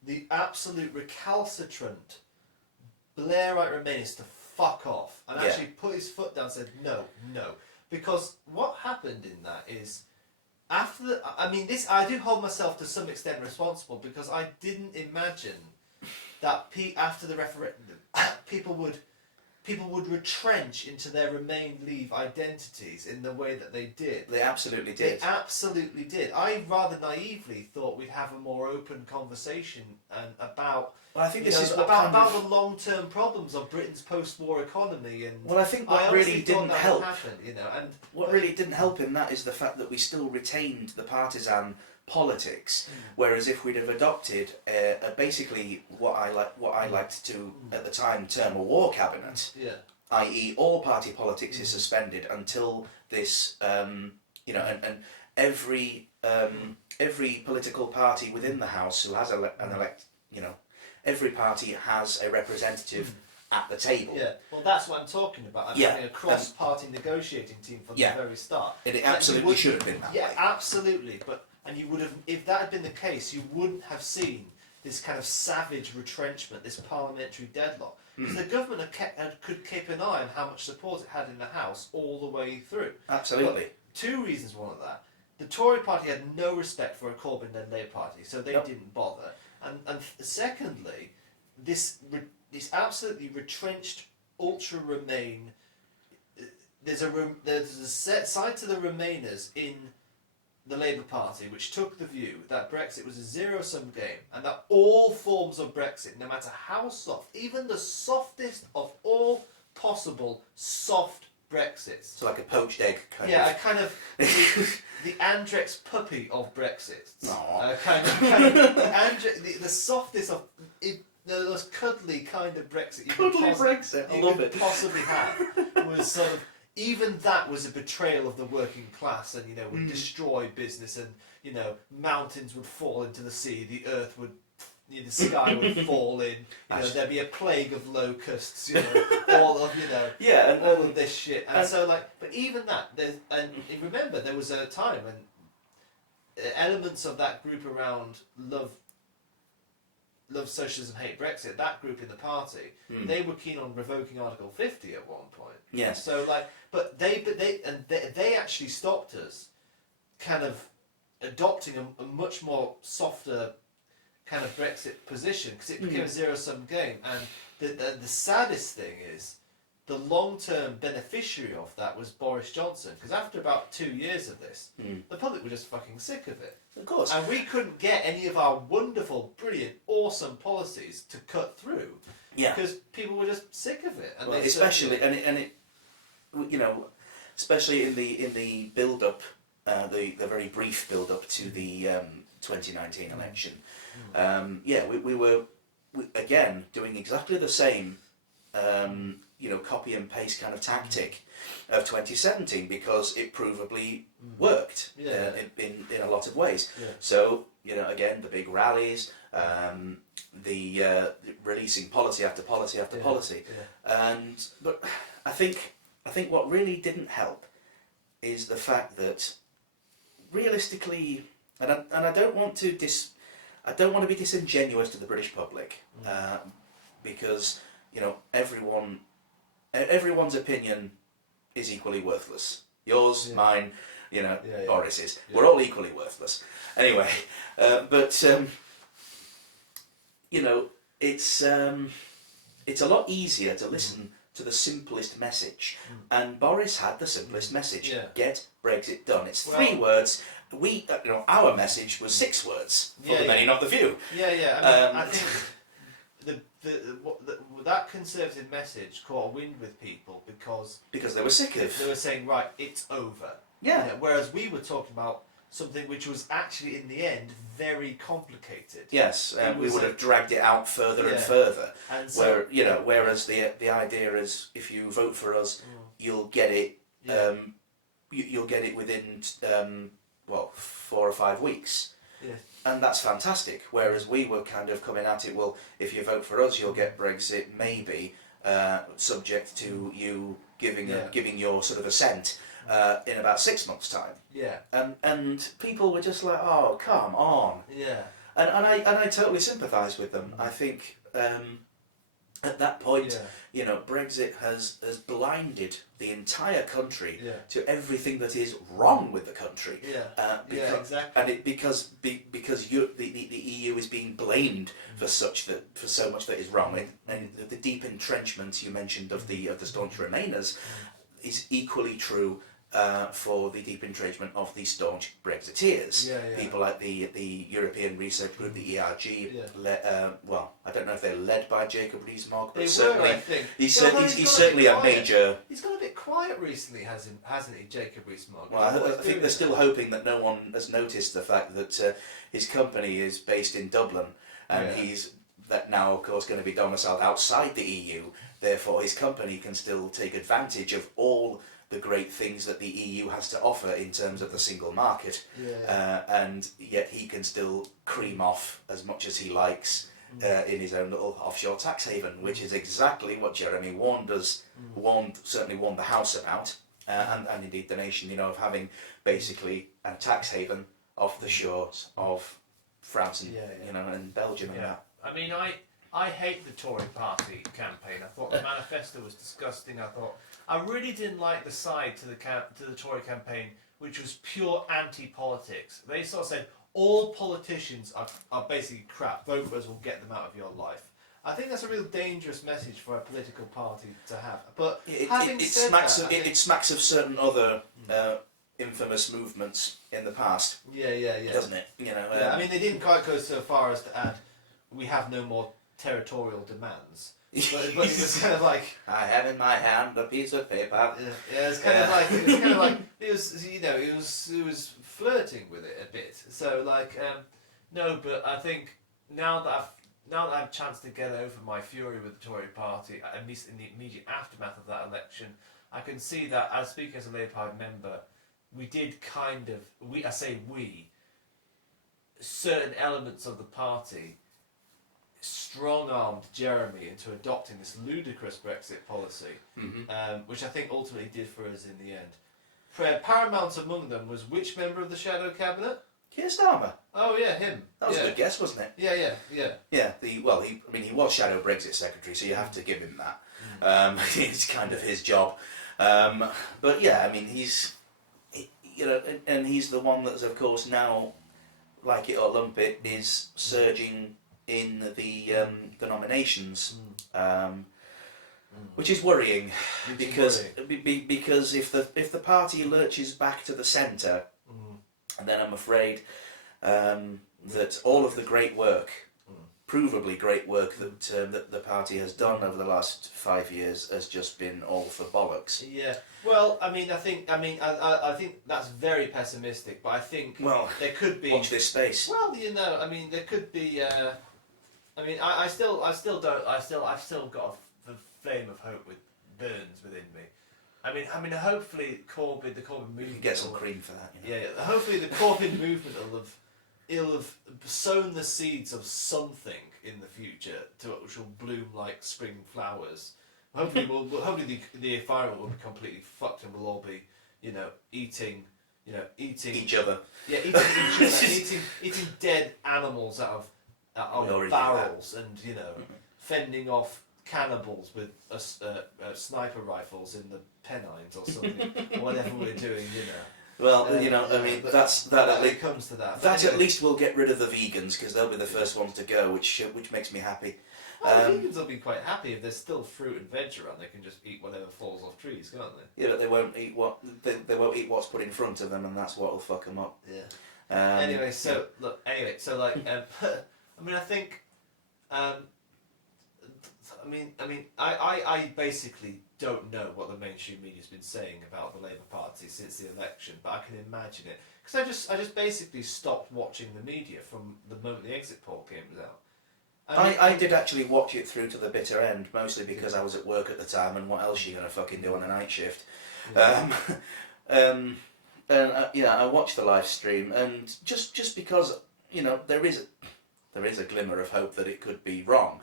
the absolute recalcitrant Blairite Remainers to fuck off and actually put his foot down and said no. Because what happened in that is, I do hold myself to some extent responsible, because I didn't imagine that after the referendum people would people would retrench into their Remain Leave identities in the way that they did. They absolutely They did. absolutely did. I rather naively thought we'd have a more open conversation about Well, I think you this know, is what about, kind about of, the long-term problems of Britain's post-war economy, and well, I think I what honestly really thought didn't that help. would happen, you know, and What really didn't help in that is the fact that we still retained the partisan politics, whereas if we'd have adopted basically what I liked to at the time term a war cabinet, yeah, i.e., all party politics is suspended until this, you know, and every political party within the House who has you know, every party has a representative at the table. yeah. Well, that's what I'm talking about. I'm Yeah, having a cross-party negotiating team from yeah. the very start. It Like, you absolutely would- should have been that Yeah, way. absolutely. And you would have, if that had been the case, you wouldn't have seen this kind of savage retrenchment, this parliamentary deadlock. Because the government could keep an eye on how much support it had in the House all the way through. Absolutely. Two reasons. One of that, the Tory party had no respect for a Corbyn-led Labour Party, so they Yep. didn't bother. And secondly, this absolutely retrenched ultra Remain. There's a set side to the Remainers in the Labour Party which took the view that Brexit was a zero-sum game, and that all forms of Brexit, no matter how soft, even the softest of all possible soft Brexits. So like a poached egg kind Yeah, of. a kind of the Andrex puppy of Brexit. Aw. Kind of the softest of the most cuddly kind of Brexit. Cuddly Brexit, I you love could it. possibly have was sort of, even that was a betrayal of the working class, and you know would destroy business, and you know mountains would fall into the sea, the earth would. The sky would fall in. You know, there'd be a plague of locusts. You know, all of Yeah, and all of this shit. And and- so, like, but even that, and remember, there was a time when elements of that group around love socialism, hate Brexit, that group in the party, they were keen on revoking Article 50 at one point. Yes. So, like, but they actually stopped us, kind of adopting a much more softer kind of Brexit position, because it became a zero-sum game. And the saddest thing is the long-term beneficiary of that was Boris Johnson, because after about 2 years of this, the public were just fucking sick of it. Of course. And we couldn't get any of our wonderful, brilliant, awesome policies to cut through, Yeah. because people were just sick of it. And Well, they especially you know, especially in the build up, the very brief build up to the 2019 election. Yeah, we were again doing exactly the same, you know, copy and paste kind of tactic of 2017, because it provably worked in a lot of ways. Yeah. So you know, again, the big rallies, the releasing policy after policy after policy, but I think what really didn't help is the fact that realistically, and I don't want to be disingenuous to the British public, because you know everyone's opinion is equally worthless. Yours, mine, you know, Boris's. Yeah. We're all equally worthless. Anyway, but you know, it's a lot easier to listen to the simplest message, and Boris had the simplest message: Yeah. get Brexit done. It's Well- 3 words. We, you know, our message was 6 words for Yeah, the many, yeah. not the few. Yeah, yeah. I mean, Um, I think that conservative message caught a wind with people because Because they were sick of. they were saying, right, it's over. Yeah. You know, whereas we were talking about something which was actually, in the end, very complicated. Yes, It we was would a- have dragged it out further and Yeah. further. And so, Whereas the idea is, if you vote for us, you'll get it. Yeah. You'll get it within 4 or 5 weeks, yeah, and that's fantastic. Whereas we were kind of coming at it. Well, if you vote for us, you'll get Brexit, maybe subject to you giving giving your sort of assent in about 6 months' time. yeah, And people were just like, oh, come on. yeah, And I totally sympathise with them. I think at that point, Yeah. you know, Brexit has blinded the entire country Yeah. to everything that is wrong with the country. Yeah. Because, Exactly. and because the EU is being blamed for so much that is wrong, and the deep entrenchment you mentioned of the staunch Remainers is equally true for the deep entrenchment of the staunch Brexiteers. Yeah, yeah. People like the European Research Group, the ERG. Yeah. Well, I don't know if they're led by Jacob Rees-Mogg, but They were, certainly I think. he's Yeah, although he's got certainly a quiet. major. He's got a bit quiet recently, hasn't he, Jacob Rees-Mogg? Well, I think they're still hoping that no one has noticed the fact that his company is based in Dublin, and Yeah. he's that now, of course, going to be domiciled outside the EU. Therefore, his company can still take advantage of all the great things that the EU has to offer in terms of the single market, Yeah. and yet he can still cream off as much as he likes in his own little offshore tax haven, which is exactly what Jeremy Warren certainly warned the House about, and indeed the nation, you know, of having basically a tax haven off the shores of France and you know, and Belgium and Yeah. that. I mean, I hate the Tory party campaign. I thought the manifesto was disgusting. I really didn't like the side to the Tory campaign, which was pure anti-politics. They sort of said all politicians are basically crap. Vote for us, we'll get them out of your life. I think that's a real dangerous message for a political party to have. But having said that, It smacks of certain other infamous movements in the past, yeah, doesn't it? You know, Yeah, I mean, they didn't quite go so far as to add, we have no more territorial demands. But it was kind of like, I have in my hand a piece of paper. yeah, it's kind of like, it was, you know, it was flirting with it a bit. So like, no, but I think now that I have a chance to get over my fury with the Tory party, at least in the immediate aftermath of that election, I can see that, as speaking as a Labour Party member, we did kind of, certain elements of the party strong-armed Jeremy into adopting this ludicrous Brexit policy, which I think ultimately did for us in the end. Paramount among them was which member of the Shadow Cabinet? Keir Starmer. Oh yeah, him. That was yeah. a good guess, wasn't it? Yeah. Yeah. He was Shadow Brexit Secretary, so you have to give him that. It's kind of his job. But yeah, I mean, and he's the one that's, of course, now, like it or lump it, is surging in the nominations, which is worrying, because if the party lurches back to the centre, then I'm afraid that all of the great work, provably great work that the party has done over the last 5 years has just been all for bollocks. Yeah. Well, I think that's very pessimistic, but I think there could be. Watch this space. Well, you know, I mean, there could be. I've still got a flame of hope burns within me. I mean, hopefully the Corbyn movement. You can get some cream for that. You know? Yeah. Hopefully the Corbyn movement will have sown the seeds of something in the future which will bloom like spring flowers. Hopefully, hopefully the environment will be completely fucked and we'll all be, eating Each other. Yeah, eating each other, and eating dead animals out of barrels, and fending off cannibals with sniper rifles in the Pennines or something, or whatever we're doing, Well, I mean, that it comes to that. That at least will get rid of the vegans, because they'll be the first ones to go, which makes me happy. Well, the vegans will be quite happy if there's still fruit and veg around. They can just eat whatever falls off trees, can't they? Yeah, but they won't eat what's put in front of them, and that's what'll fuck them up. Yeah. Anyway, I basically don't know what the mainstream media's been saying about the Labour Party since the election, but I can imagine it because I just basically stopped watching the media from the moment the exit poll came out. I did actually watch it through to the bitter end, mostly because I was at work at the time, and what else are you going to fucking do on a night shift? Yeah. I watched the live stream, and just because there is a glimmer of hope that it could be wrong,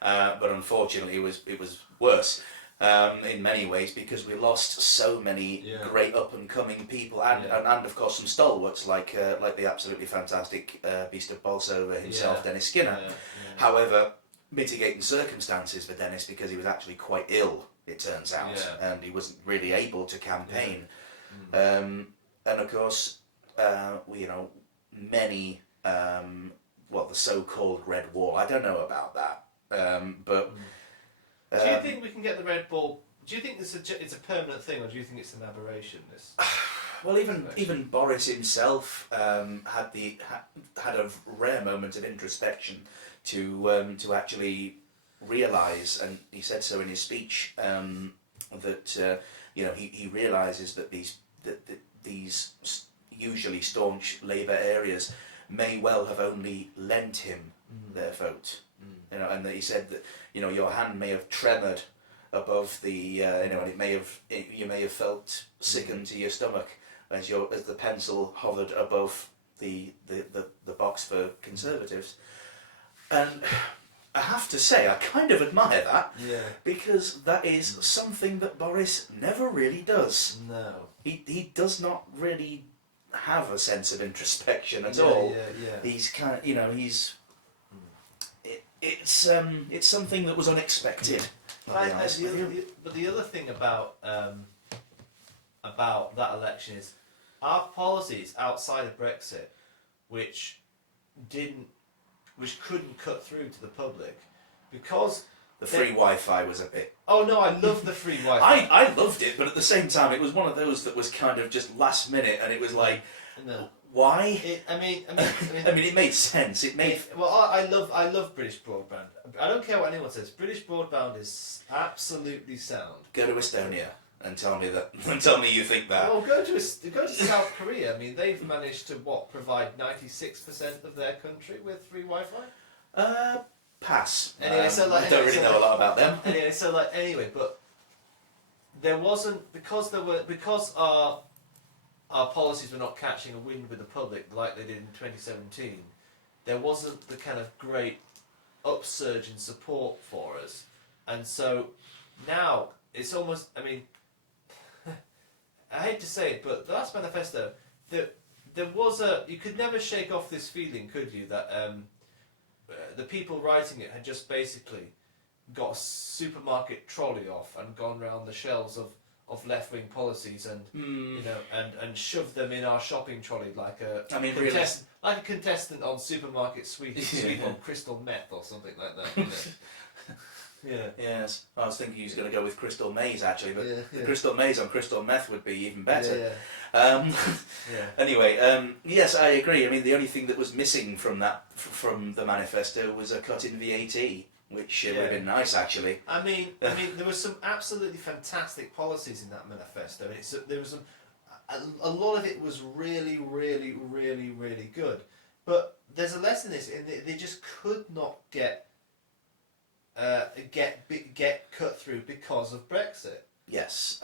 but unfortunately it was worse in many ways, because we lost so many great up and coming people, and of course some stalwarts like the absolutely fantastic Beast of Bolsover himself, Dennis Skinner. However, mitigating circumstances for Dennis because he was actually quite ill, it turns out, and he wasn't really able to campaign. And of course, many, the so-called Red Wall, I don't know about that, but... do you think we can get the Red Wall? Do you think it's a permanent thing, or do you think it's an aberration? This. Well, even Boris himself had a rare moment of introspection to actually realise, and he said so in his speech, that he realises that these usually staunch Labour areas may well have only lent him their vote, and that he said that your hand may have tremoured above the and you may have felt sickened to your stomach as the pencil hovered above the box for Conservatives, and I have to say I kind of admire that, because that is something that Boris never really does. No, he does not really have a sense of introspection at all. He's kind of it's something that was unexpected. But the other thing about that election is our policies outside of Brexit, which couldn't cut through to the public, because the free Wi-Fi was a bit... Oh no, I love the free Wi-Fi. I loved it, but at the same time, it was one of those that was kind of just last minute, and it was like, why? It made sense. I love British broadband. I don't care what anyone says. British broadband is absolutely sound. Go to Estonia and tell me that. And tell me you think that. Well, go to South Korea. I mean, they've managed to provide 96% of their country with free Wi-Fi. Pass. Anyway, I don't really know a lot about them. But there wasn't because our policies were not catching a wind with the public like they did in 2017. There wasn't the kind of great upsurge in support for us, and so now it's almost. I mean, I hate to say it, but the last manifesto, there was you could never shake off this feeling, could you? That the people writing it had just basically got a supermarket trolley off and gone round the shelves of left-wing policies and and shoved them in our shopping trolley like a contestant on Supermarket Sweep on crystal meth or something like that. Yeah. Yes. I was thinking he was going to go with Crystal Maze actually, but the Crystal Maze on crystal meth would be even better. Anyway, yes, I agree. I mean, the only thing that was missing from the manifesto was a cut in VAT, which would have been nice actually. I mean, there were some absolutely fantastic policies in that manifesto. There was a lot of it was really, really, really, really good. But there's a lesson in this, they just could not get cut through because of Brexit. Yes,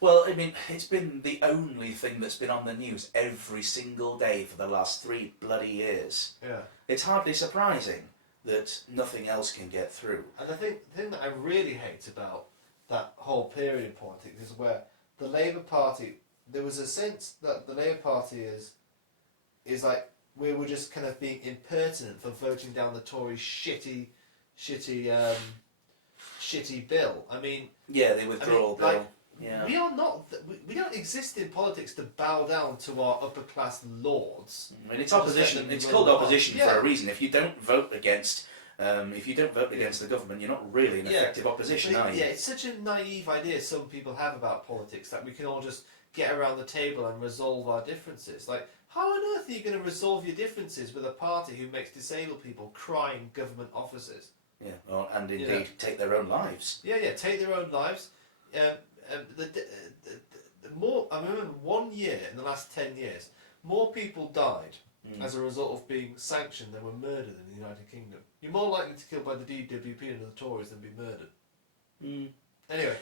well, I mean, it's been the only thing that's been on the news every single day for the last 3 bloody years. Yeah, it's hardly surprising that nothing else can get through. And the thing that I really hate about that whole period in politics is where the Labour Party, there was a sense that the Labour Party is like we were just kind of being impertinent for voting down the Tories' shitty bill. I mean, the withdrawal bill. We are not. We don't exist in politics to bow down to our upper class lords. I mean, it's opposition. It's called opposition for a reason. If you don't vote against, the government, you're not really an effective opposition, are you? Yeah, it's such a naive idea some people have about politics that we can all just get around the table and resolve our differences. Like, how on earth are you going to resolve your differences with a party who makes disabled people cry in government offices? Yeah, well, and indeed take their own lives. Take their own lives. More. I remember 1 year in the last 10 years, more people died as a result of being sanctioned than were murdered in the United Kingdom. You're more likely to kill by the DWP and the Tories than be murdered. Anyway,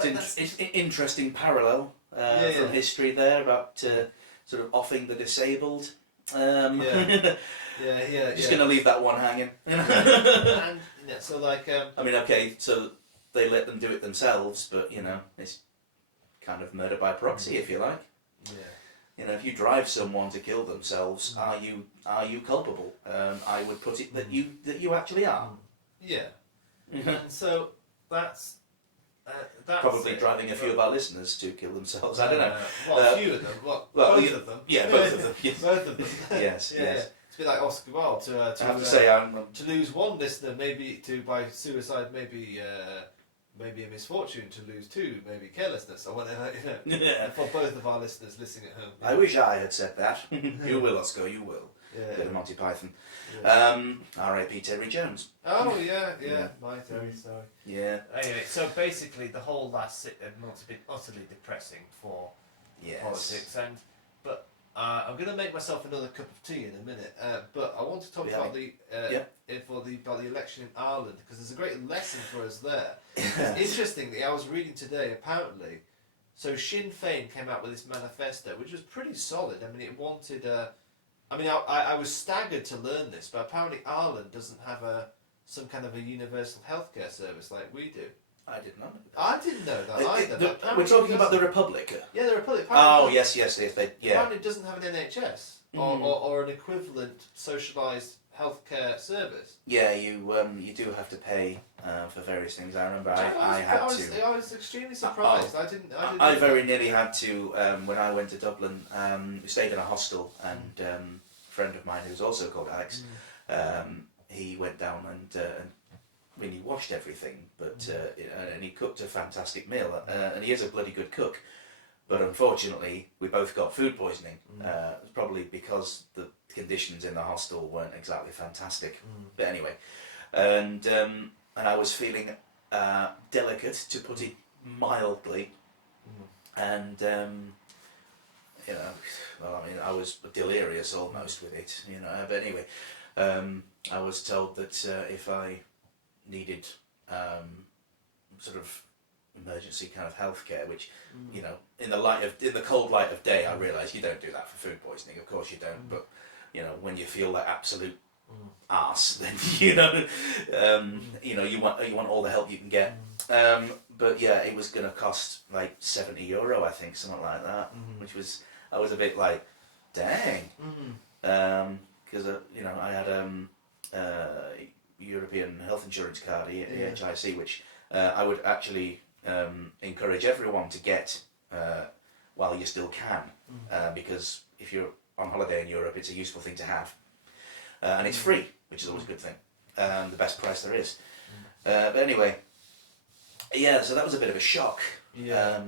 it's an interesting parallel from history there about sort of offing the disabled. Just going to leave that one hanging. I mean, okay, so they let them do it themselves, but it's kind of murder by proxy, if you like. Yeah. If you drive someone to kill themselves, are you culpable? I would put it that you actually are. Yeah. And so that's Probably driving a few of our listeners to kill themselves. I don't know. Well, a few of them. Well, both of them. Yeah, both of them. Yes. Both of them. Yes, yeah, yes. yeah. It's a bit like Oscar Wilde I have to say, I'm to lose one listener, maybe by suicide, maybe a misfortune. To lose two, maybe carelessness or whatever. You know. yeah. For both of our listeners listening at home. I wish I had said that. You will, Oscar, you will. Yeah. Bit of Monty Python. Yeah. R.I.P. Terry Jones. Oh yeah. My Terry, sorry. Yeah. Anyway, so basically the whole last 6 months have been utterly depressing for Yes. politics, but I'm going to make myself another cup of tea in a minute. But I want to talk Yeah. about the election in Ireland, because there's a great lesson for us there. Interestingly, I was reading today. Apparently, so Sinn Féin came out with this manifesto, which was pretty solid. I mean, it wanted. I was staggered to learn this, but apparently Ireland doesn't have some kind of a universal healthcare service like we do. I did not know I didn't know that either. But We're apparently talking it about the doesn't. Republic. Yeah, the Republic. Oh, Apparently yes, they, yeah. apparently it doesn't have an NHS or an equivalent socialised healthcare service. Yeah, you do have to pay for various things. I remember I was extremely surprised. I very nearly had to, when I went to Dublin, we stayed in a hostel, and a friend of mine who's also called Alex, he went down and really washed everything, but and he cooked a fantastic meal, and he is a bloody good cook. But unfortunately, we both got food poisoning, probably because the conditions in the hostel weren't exactly fantastic. But anyway, and I was feeling delicate, to put it mildly, and well, I mean, I was delirious almost with it, But anyway, I was told that if I needed sort of emergency kind of healthcare, which in the cold light of day, I realised you don't do that for food poisoning. Of course you don't, but when you feel like absolute arse, then you want all the help you can get. But yeah, it was going to cost like €70, I think, something like that, which was, I was a bit like, dang, because I had European health insurance card, EHIC, which I would actually encourage everyone to get while you still can, because if you're on holiday in Europe, it's a useful thing to have, and it's free, which is always a good thing, the best price there is. But anyway, yeah, so that was a bit of a shock. Yeah.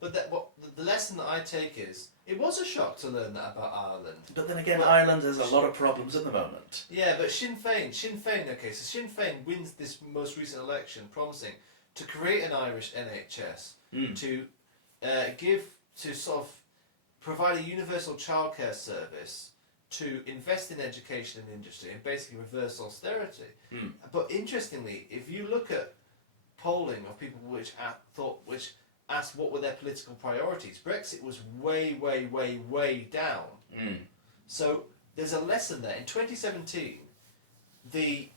But the lesson that I take is, it was a shock to learn that about Ireland. But then again, Ireland has a lot of problems at the moment. Yeah, but Sinn Féin, okay, so Sinn Féin wins this most recent election, promising to create an Irish NHS, to sort of provide a universal childcare service, to invest in education and industry, and basically reverse austerity. But interestingly, if you look at polling of people which asked what were their political priorities, Brexit was way, way, way, way down. So there's a lesson there. In 2017, the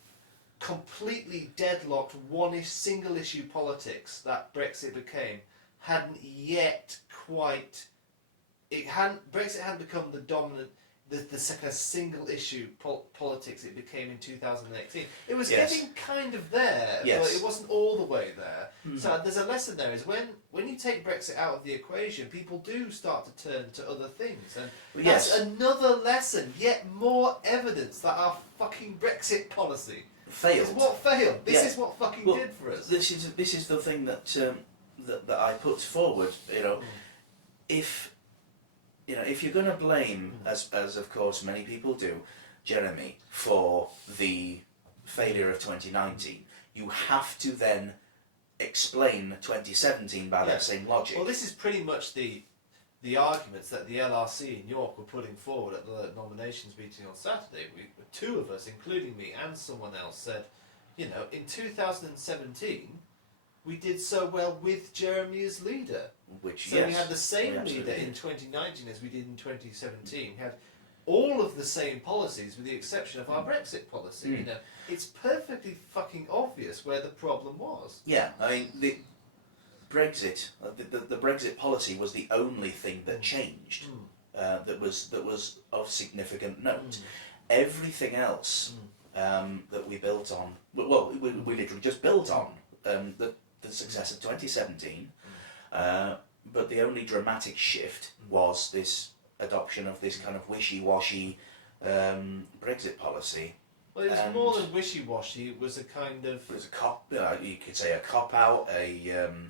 completely deadlocked one-ish single issue politics that Brexit became hadn't yet quite. Brexit hadn't become the dominant, the kind of single issue politics it became in 2018. It was getting kind of there, but it wasn't all the way there. So there's a lesson there, is when you take Brexit out of the equation, people do start to turn to other things, and that's another lesson, yet more evidence that our fucking Brexit policy failed. Is what failed. This is what fucking did for us. This is the thing that that I put forward. If you're going to blame, as of course many people do, Jeremy, for the failure of 2019, you have to then explain 2017 by that same logic. Well, this is pretty much the arguments that the LRC in York were putting forward at the nominations meeting on Saturday. Two of us, including me and someone else, said, in 2017, we did so well with Jeremy as leader. We had the same leader in 2019 as we did in 2017. We had all of the same policies with the exception of our Brexit policy. It's perfectly fucking obvious where the problem was. Yeah, I mean, the Brexit, the Brexit policy was the only thing that changed, that was of significant note. Everything else that we built on. Well, we literally just built on the success of 2017. But the only dramatic shift was this adoption of this kind of wishy-washy Brexit policy. Well, it was more than wishy-washy. It was a kind of. It was you could say a cop-out, a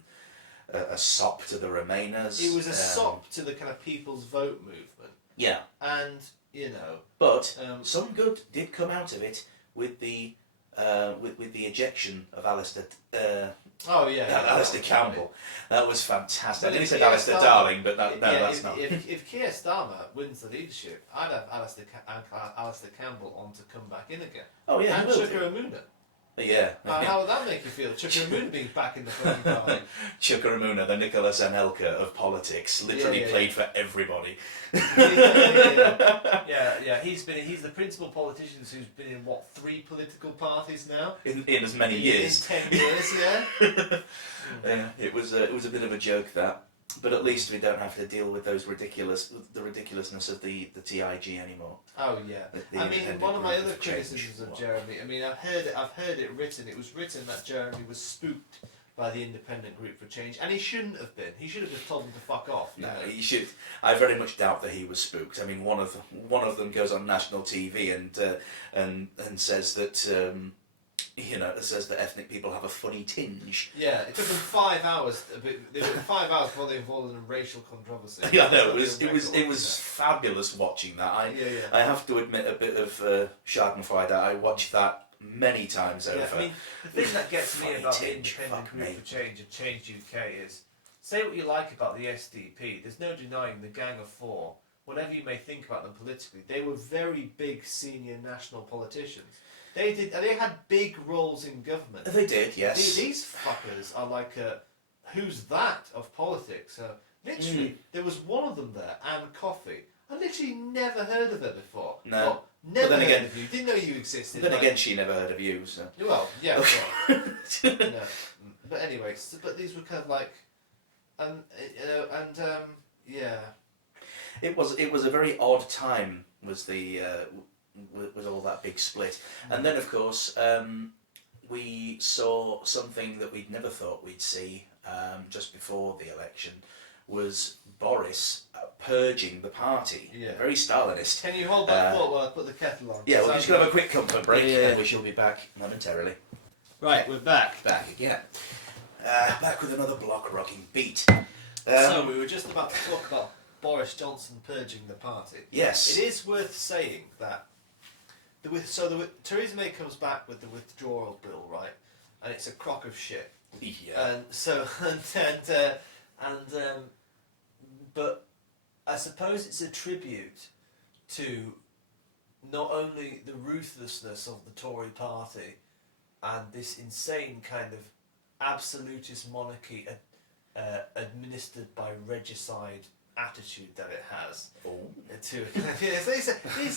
sop to the Remainers. It was a sop to the kind of People's Vote movement. Yeah. And, you know. But some good did come out of it with the ejection of Alistair. Alistair Campbell. That was fantastic. I nearly said Alistair Darling, but that's not. If Keir Starmer wins the leadership, I'd have Alistair Campbell on to come back in again. Oh yeah, and Chuka Umunna. Yeah. How would that make you feel? Chuka Umunna being back in the fucking party. Chuka Umunna, the Nicholas Anelka of politics, literally played for everybody. Yeah. He's the principal politician who's been in 3 political parties now? In as many years. In 10 years, yeah. Yeah, it was a bit of a joke that, but at least we don't have to deal with the ridiculousness of the TIG anymore. Oh yeah. I mean, one of my other criticisms of Jeremy. I mean, I've heard it written. It was written that Jeremy was spooked by the Independent Group for Change, and he shouldn't have been. He should have just told them to fuck off. No, he should. I very much doubt that he was spooked. I mean, one of them goes on national TV and says that says that ethnic people have a funny tinge. Yeah, it took them 5 hours. They were 5 hours before they involved in a racial controversy. Yeah, no, it was fabulous watching that. I have to admit a bit of Schadenfreude. I watched that many times over. I mean, the thing that gets me about the Independent Group for Change and Change UK is, say what you like about the SDP, there's no denying the Gang of Four, whatever you may think about them politically, they were very big senior national politicians. They had big roles in government. They did, yes. These fuckers are like who's that of politics. Literally, there was one of them there, Anne Coffey. I literally never heard of her before. No. Well, never heard of you. Didn't know you existed. Then again, she never heard of you, so. Well, yeah. No. But anyway, but these were kind of like, yeah. It was a very odd time. Was all that big split, and then of course we saw something that we'd never thought we'd see just before the election, was Boris purging the party. Yeah. Very Stalinist. Can you hold that thought while I put the kettle on? Yeah, we're just going to have a quick comfort break and we shall be back momentarily. Right, we're back. Back again. Back with another block-rocking beat. So we were just about to talk about Boris Johnson purging the party. Yes. It is worth saying that Theresa May comes back with the withdrawal bill, right? And it's a crock of shit. Yeah. But I suppose it's a tribute to not only the ruthlessness of the Tory party and this insane kind of absolutist monarchy administered by regicide attitude that it has. It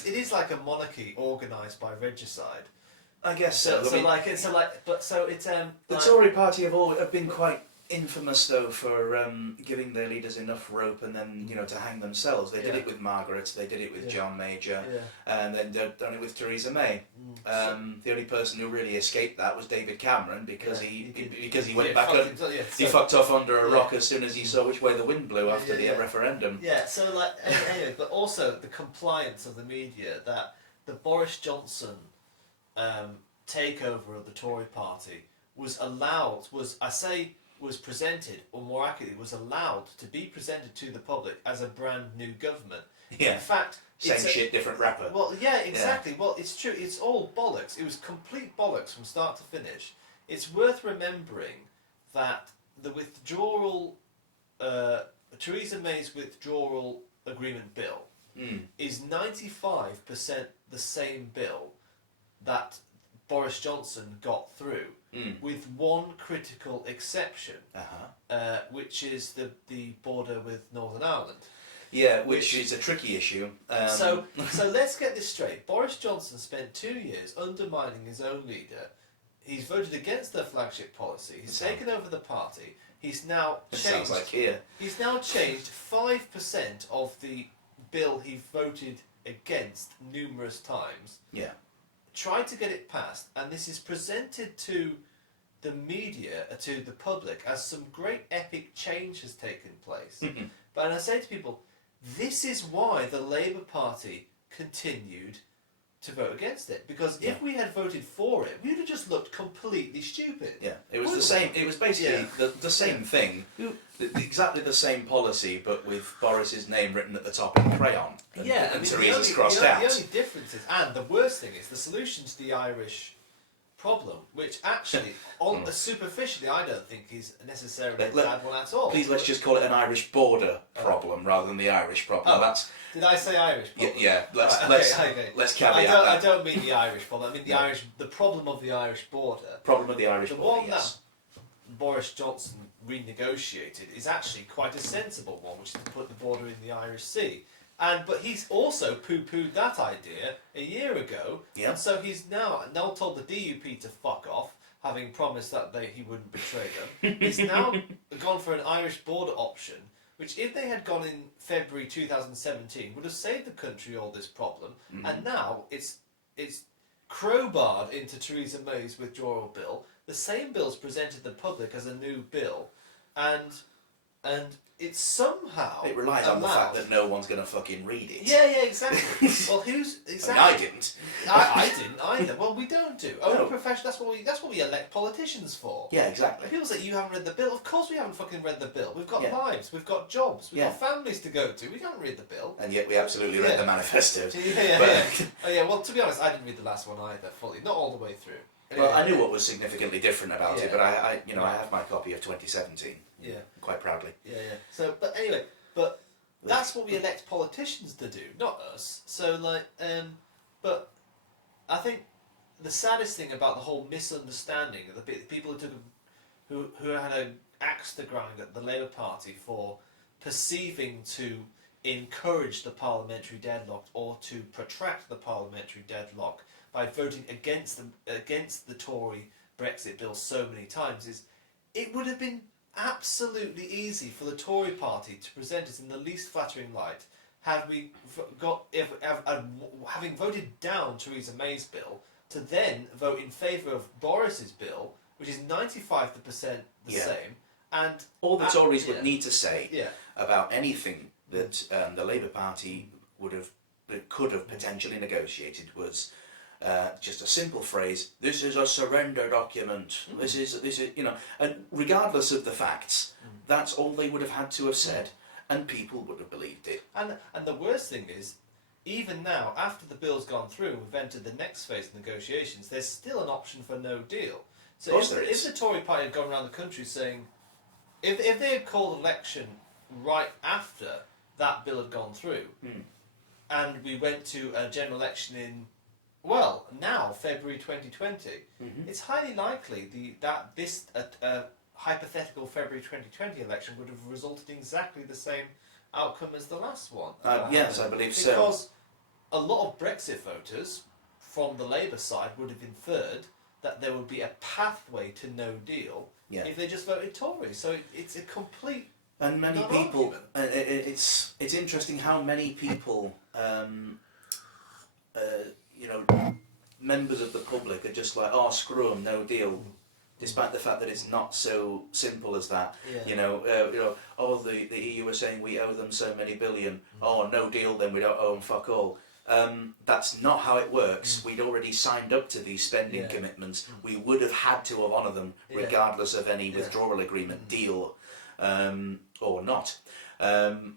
is like a monarchy organised by regicide. I guess so. The Tory party have been quite infamous though for giving their leaders enough rope and then to hang themselves. They did it with Margaret, they did it with John Major, and then they've done it with Theresa May. The only person who really escaped that was David Cameron because he went back he fucked off under a rock as soon as he saw which way the wind blew after the referendum. Yeah, so anyway, but also the compliance of the media that the Boris Johnson takeover of the Tory party was presented, or more accurately, was allowed to be presented to the public as a brand new government. Yeah. In fact, same shit, different wrapper. Well, yeah, exactly. Yeah. Well, it's true. It's all bollocks. It was complete bollocks from start to finish. It's worth remembering that the withdrawal, Theresa May's withdrawal agreement bill, is 95% the same bill that Boris Johnson got through. With one critical exception, which is the border with Northern Ireland. Yeah, which is a tricky issue. So let's get this straight. Boris Johnson spent 2 years undermining his own leader. He's voted against their flagship policy. He's taken over the party. He's now changed. Sounds like here. He's now changed 5% of the bill he voted against numerous times. Yeah. tried to get it passed, and this is presented to the media, to the public, as some great epic change has taken place. But I say to people, this is why the Labour Party continued to vote against it, because if we had voted for it, we would have just looked completely stupid. Yeah, it was the same. It was basically the same thing, exactly the same policy, but with Boris's name written at the top in crayon. And, and Theresa's crossed out. The only difference is, and the worst thing is, the solution to the Irish problem, which actually, superficially, I don't think is necessarily a bad one at all. Please, let's just call it an Irish border problem rather than the Irish problem. Did I say Irish problem? Yeah. Let's caveat that. I don't mean the Irish problem. I mean the problem of the Irish border. Problem of the Irish border. The one that Boris Johnson renegotiated is actually quite a sensible one, which is to put the border in the Irish Sea. But he's also poo-pooed that idea a year ago, and so he's now told the DUP to fuck off, having promised that he wouldn't betray them. He's now gone for an Irish border option, which, if they had gone in February 2017, would have saved the country all this problem. And now it's crowbarred into Theresa May's withdrawal bill. The same bill's presented to the public as a new bill, and it's somehow it relies on the fact that no one's going to fucking read it. Yeah, exactly. Well, who's exactly? I didn't. I didn't either. Well, we don't do. Only professional. That's what we elect politicians for. Yeah, exactly. People say you haven't read the bill. Of course, we haven't fucking read the bill. We've got lives. We've got jobs. We've got families to go to. We haven't read the bill. And yet, we absolutely read the manifesto. Well, to be honest, I didn't read the last one either fully. Not all the way through. Well, I knew what was significantly different about it, but I have my copy of 2017. Yeah. Quite proudly. Yeah. So, but anyway, that's what we elect politicians to do, not us. So, but I think the saddest thing about the whole misunderstanding of the people who had an axe to grind at the Labour Party for perceiving to encourage the parliamentary deadlock or to protract the parliamentary deadlock by voting against the Tory Brexit bill so many times, is it would have been absolutely easy for the Tory party to present us in the least flattering light had we having voted down Theresa May's bill, to then vote in favour of Boris's bill, which is 95% the same. And all the Tories would need to say about anything that the Labour Party could have potentially negotiated was just a simple phrase: "This is a surrender document." This is and regardless of the facts, that's all they would have had to have said, and people would have believed it. And the worst thing is, even now, after the bill's gone through, we've entered the next phase of negotiations. There's still an option for no deal. So if the Tory party had gone around the country saying, if they had called election right after that bill had gone through, and we went to a general election in February 2020, it's highly likely that this hypothetical February 2020 election would have resulted in exactly the same outcome as the last one. Yes, I believe so. Because a lot of Brexit voters from the Labour side would have inferred that there would be a pathway to no deal if they just voted Tory. So it's a complete... And many people... it's interesting how many people... members of the public are just like, oh, screw 'em, no deal, despite the fact that it's not so simple as that. The EU are saying we owe them so many billion. Oh, no deal, then we don't owe them fuck all. That's not how it works. We'd already signed up to these spending commitments. We would have had to have honoured them, regardless of any withdrawal agreement, deal or not. And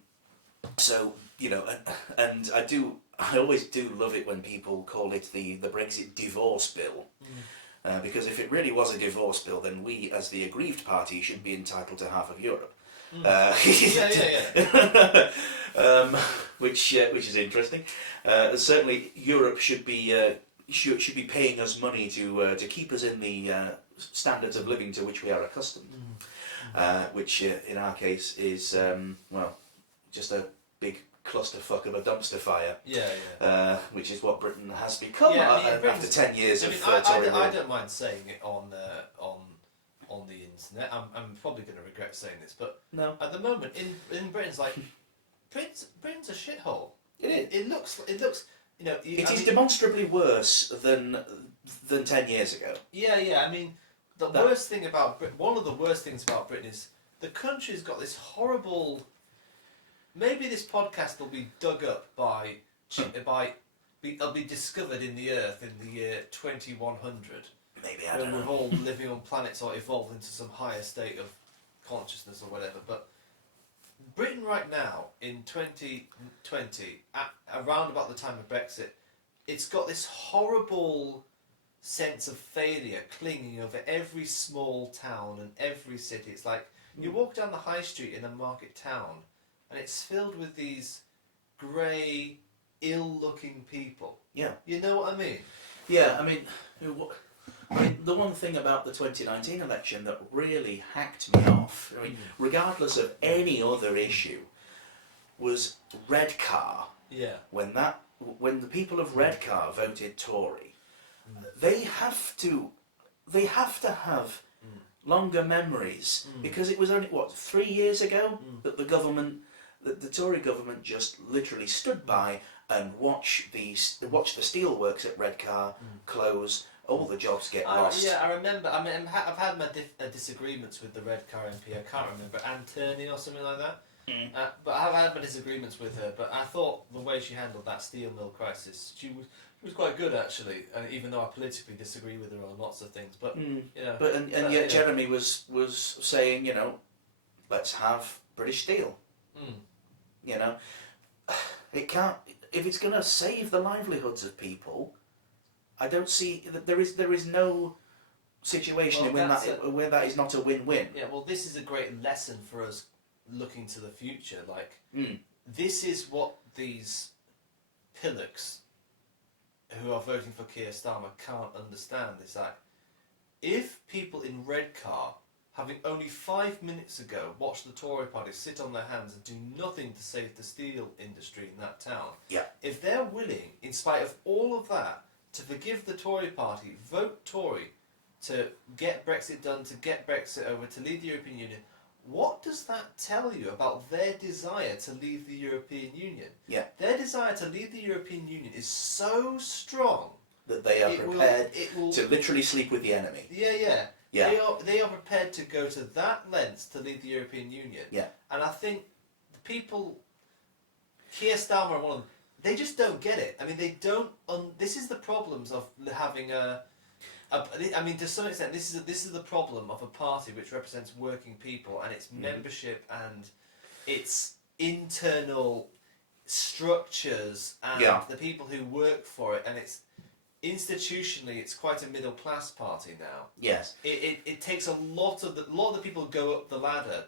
I always do love it when people call it the Brexit divorce bill. Because if it really was a divorce bill, then we, as the aggrieved party, should be entitled to half of Europe. Which is interesting. Certainly, Europe should be paying us money to keep us in the standards of living to which we are accustomed. Which in our case is just a big clusterfuck of a dumpster fire. Which is what Britain has become after 10 years of Tory rule. I don't mind saying it on the internet. I'm probably going to regret saying this, but at the moment in Britain's like Britain's a shithole. It looks It is demonstrably worse than 10 years ago. Yeah. I mean, worst thing about one of the worst things about Britain is the country's got this horrible. Maybe this podcast will be dug up it'll be discovered in the Earth in the year 2100. Maybe, I don't know. We're all living on planets or evolved into some higher state of consciousness or whatever. But Britain right now, in 2020, around about the time of Brexit, it's got this horrible sense of failure clinging over every small town and every city. It's like you walk down the high street in a market town and it's filled with these grey, ill-looking people. Yeah. You know what I mean? Yeah, I mean, the one thing about the 2019 election that really hacked me off, I mean, regardless of any other issue, was Redcar. Yeah. When the people of Redcar voted Tory, they have to have longer memories, because it was only 3 years ago that the Tory government just literally stood by and watched the steelworks at Redcar close, all the jobs get lost. Yeah, I remember. I mean, I've had my disagreements with the Redcar MP. I can't remember, Anne Turney or something like that. But I have had my disagreements with her. But I thought the way she handled that steel mill crisis, she was quite good actually. And even though I politically disagree with her on lots of things, but you know. But yet Jeremy was saying, let's have British Steel. You know, it can't. If it's going to save the livelihoods of people, I don't see that there is no situation where that is not a win-win. Yeah, well, this is a great lesson for us looking to the future. Like, this is what these pillocks who are voting for Keir Starmer can't understand. It's like, if people in Redcar, having only 5 minutes ago watched the Tory party sit on their hands and do nothing to save the steel industry in that town, if they're willing, in spite of all of that, to forgive the Tory party, vote Tory, to get Brexit done, to get Brexit over, to leave the European Union, what does that tell you about their desire to leave the European Union? Yeah. Their desire to leave the European Union is so strong that they are prepared to literally sleep with the enemy. Yeah. They are prepared to go to that length to leave the European Union. Yeah. And I think the people, Keir Starmer and one of them, they just don't get it. I mean, they don't. This is the problems of having I mean, to some extent, this is the problem of a party which represents working people and its membership and its internal structures and the people who work for it, and it's institutionally it's quite a middle class party now. Yes. It takes a lot of the people who go up the ladder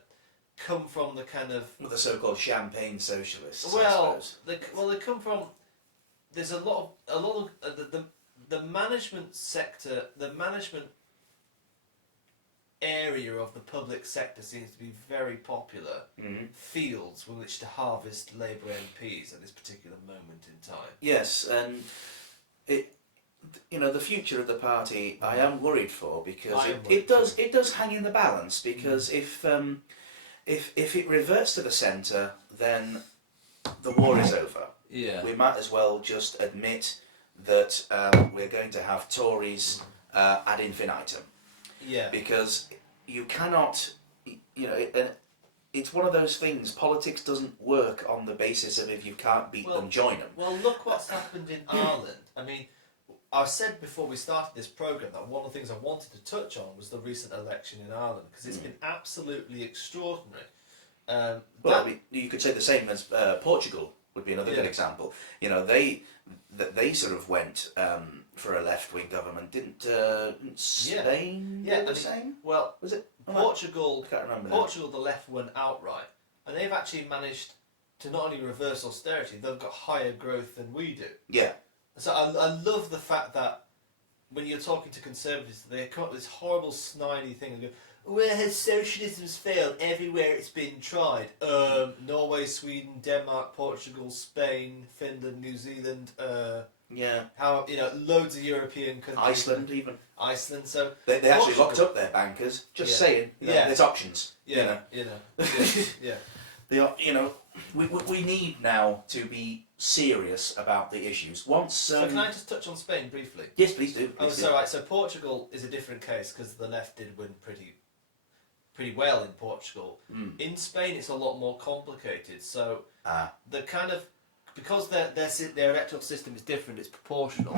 come from the kind of the so-called champagne socialists. Well, they come from. There's a lot of the management sector, the management area of the public sector seems to be very popular fields with which to harvest Labour MPs at this particular moment in time. Yes, and the future of the party I am worried for, because it does hang in the balance, because if it reverts to the centre, then the war is over. Yeah. We might as well just admit that we're going to have Tories ad infinitum. Yeah. Because you cannot, it's one of those things. Politics doesn't work on the basis of if you can't beat them, join them. Well, look what's happened in Ireland. I mean, I said before we started this programme that one of the things I wanted to touch on was the recent election in Ireland, because it's been absolutely extraordinary. You could say the same as Portugal would be another good example. They sort of went for a left-wing government, didn't Spain do the same? Well, was it Portugal? I can't remember. Portugal, the left won outright, and they've actually managed to not only reverse austerity, they've got higher growth than we do. Yeah. So I love the fact that when you're talking to conservatives, they come up with this horrible snidey thing and go, where has socialism's failed? Everywhere it's been tried. Norway, Sweden, Denmark, Portugal, Spain, Finland, New Zealand. Loads of European countries. Iceland even. Iceland. So they actually locked up their bankers. Just saying. There's options. Yeah. They are, we need now to be serious about the issues. Once. So can I just touch on Spain briefly? Yes, please do. Oh, Please so do. right. So Portugal is a different case because the left did win pretty well in Portugal. Mm. In Spain, it's a lot more complicated. So Ah. the kind of because their electoral system is different, it's proportional.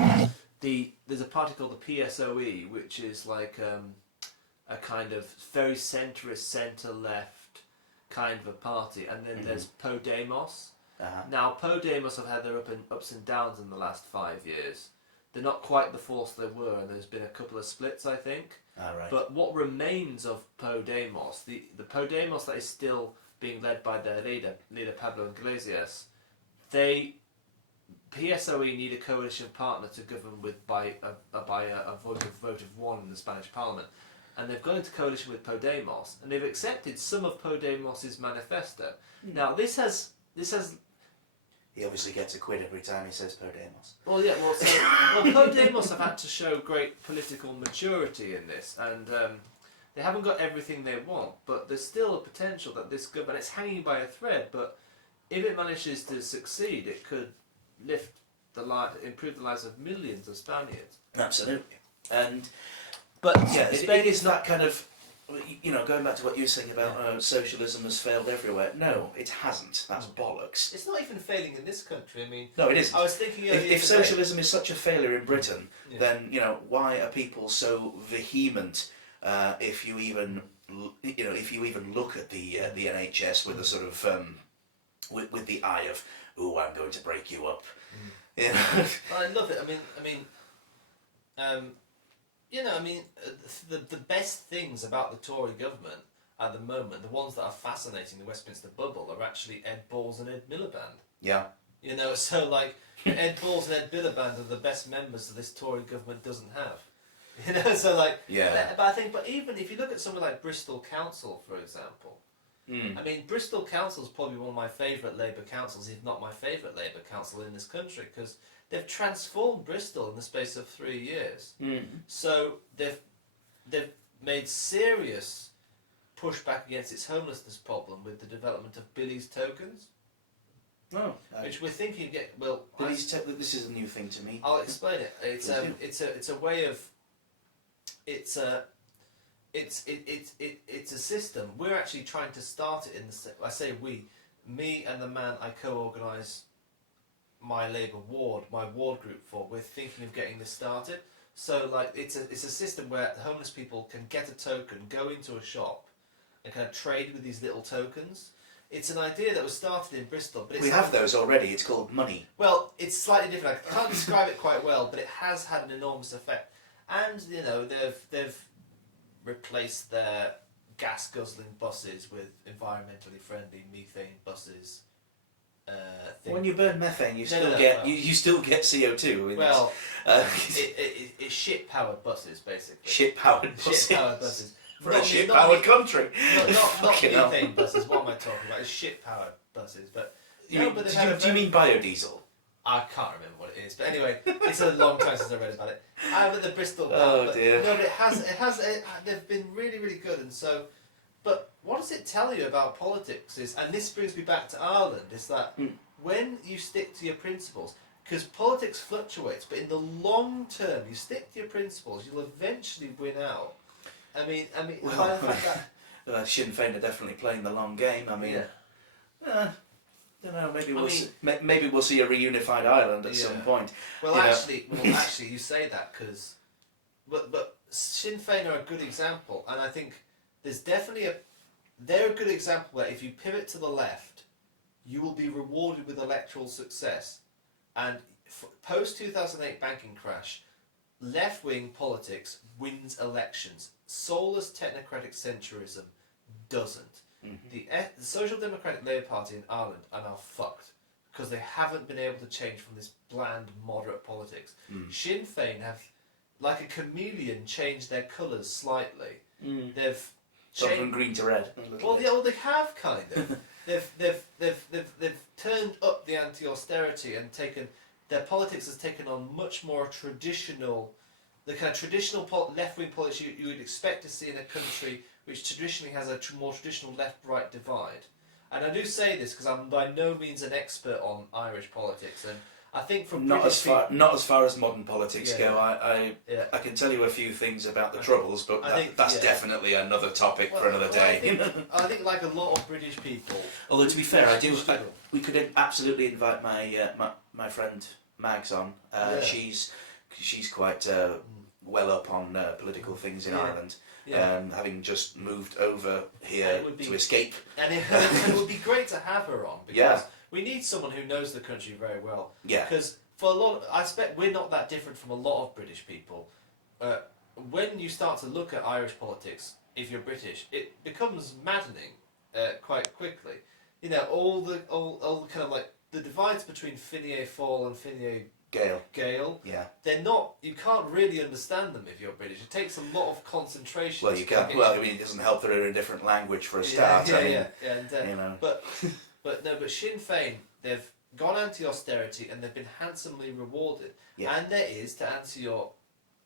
There's a party called the PSOE, which is like a kind of very centrist, centre-left kind of a party, and then there's Podemos. Uh-huh. Now Podemos have had their ups and downs in the last 5 years. They're not quite the force they were, and there's been a couple of splits, I think. All right. But what remains of Podemos, the Podemos that is still being led by their leader Pablo Iglesias, PSOE need a coalition partner to govern with by a vote of one in the Spanish Parliament, and they've gone into coalition with Podemos, and they've accepted some of Podemos's manifesto. Now this has He obviously gets a quid every time he says Podemos. Podemos have had to show great political maturity in this, and they haven't got everything they want, but there's still a potential that this government, it's hanging by a thread, but if it manages to succeed, it could improve the lives of millions of Spaniards. Absolutely. And But yeah, it- Spain it- is that kind of, going back to what you were saying about socialism has failed everywhere. No, it hasn't. That's bollocks. It's not even failing in this country. I mean, No, it isn't. I was thinking earlier If today- socialism is such a failure in Britain, Yeah. then why are people so vehement? If you even look at the NHS with a sort of with the eye of, oh, I'm going to break you up. You know? I love it. The best things about the Tory government at the moment, the ones that are fascinating the Westminster bubble, are actually Ed Balls and Ed Miliband. Yeah. So like Ed Balls and Ed Miliband are the best members that this Tory government doesn't have. Yeah. But even if you look at somewhere like Bristol Council, for example, Mm. I mean, Bristol Council is probably one of my favourite Labour councils, if not my favourite Labour council in this country, because they've transformed Bristol in the space of 3 years. Mm. So they've made serious pushback against its homelessness problem with the development of Billy's tokens, Oh. which we're thinking This is a new thing to me. I'll explain it. It's a way of it's a system. We're actually trying to start it in the. I say we, me and the man I co-organise my Labour ward, my ward group for. We're thinking of getting this started. So like it's a system where the homeless people can get a token, go into a shop, and kind of trade with these little tokens. It's an idea that was started in Bristol, but We have those already. It's called money. Well, it's slightly different. I can't describe it quite well, but it has had an enormous effect. And they've replaced their gas guzzling buses with environmentally friendly methane buses. When you burn methane, you No, still no, get well- you still get CO2. Well, uh, it's shit-powered buses, basically. shit-powered buses. Shit-powered buses. For Not a me- shit-powered not me- country. Not Fucking hell. methane buses. What am I talking about? It's shit-powered buses, but no, but they've had a Do you mean biodiesel? I can't remember what it is, but anyway, it's a long time since I read about it. But the Bristol. Oh, but, dear. No, but they've been really, really good, and so. But what does it tell you about politics? And this brings me back to Ireland. Is that when you stick to your principles, because politics fluctuates, but in the long term, you stick to your principles, you'll eventually win out. I mean, Well, by the fact that Sinn Féin are definitely playing the long game. I mean, don't know. Maybe we'll see a reunified Ireland at some point. Well, you know. actually, you say that because, but Sinn Féin are a good example, and I think there's definitely they're a good example where if you pivot to the left, you will be rewarded with electoral success, and post 2008 banking crash, left wing politics wins elections. Soulless technocratic centrism doesn't. The Social Democratic Labour Party in Ireland are now fucked because they haven't been able to change from this bland, moderate politics. Sinn Féin have, like a chameleon, changed their colours slightly. They've Gone from changed. green to red. a little Well, bit. yeah, well, they have kind of. they've turned up the anti-austerity and taken their politics has taken on much more traditional, the kind of traditional left-wing politics you would expect to see in a country which traditionally has a more traditional left-right divide. And I do say this because I'm by no means an expert on Irish politics, and I think from Not British as far, people, not as far as modern politics Yeah. go. I yeah. I can tell you a few things about the Troubles, but I think- that's yeah. definitely another topic for another day. I think like a lot of British people. Although to be fair, I do. struggle. We could absolutely invite my friend Mags on. Yeah. She's quite well up on political things in Yeah. Ireland, Yeah. having just moved over here And it would to be- escape. And it would be great to have her on because Yeah. we need someone who knows the country very well. Yeah, Because for a lot, I expect we're not that different from a lot of British people. When you start to look at Irish politics, if you're British, it becomes maddening quite quickly. You know, all the kind of like the divides between Fine Gael and Fine Gail. Gael. Yeah. They're not. You can't really understand them if you're British. It takes a lot of concentration. Well, you to can. get- Well, I mean, it doesn't help that they're in a different language for a Yeah, start. yeah, I mean, yeah. And, you know. But Sinn Féin, they've gone anti-austerity and they've been handsomely rewarded. Yeah. And there is, to answer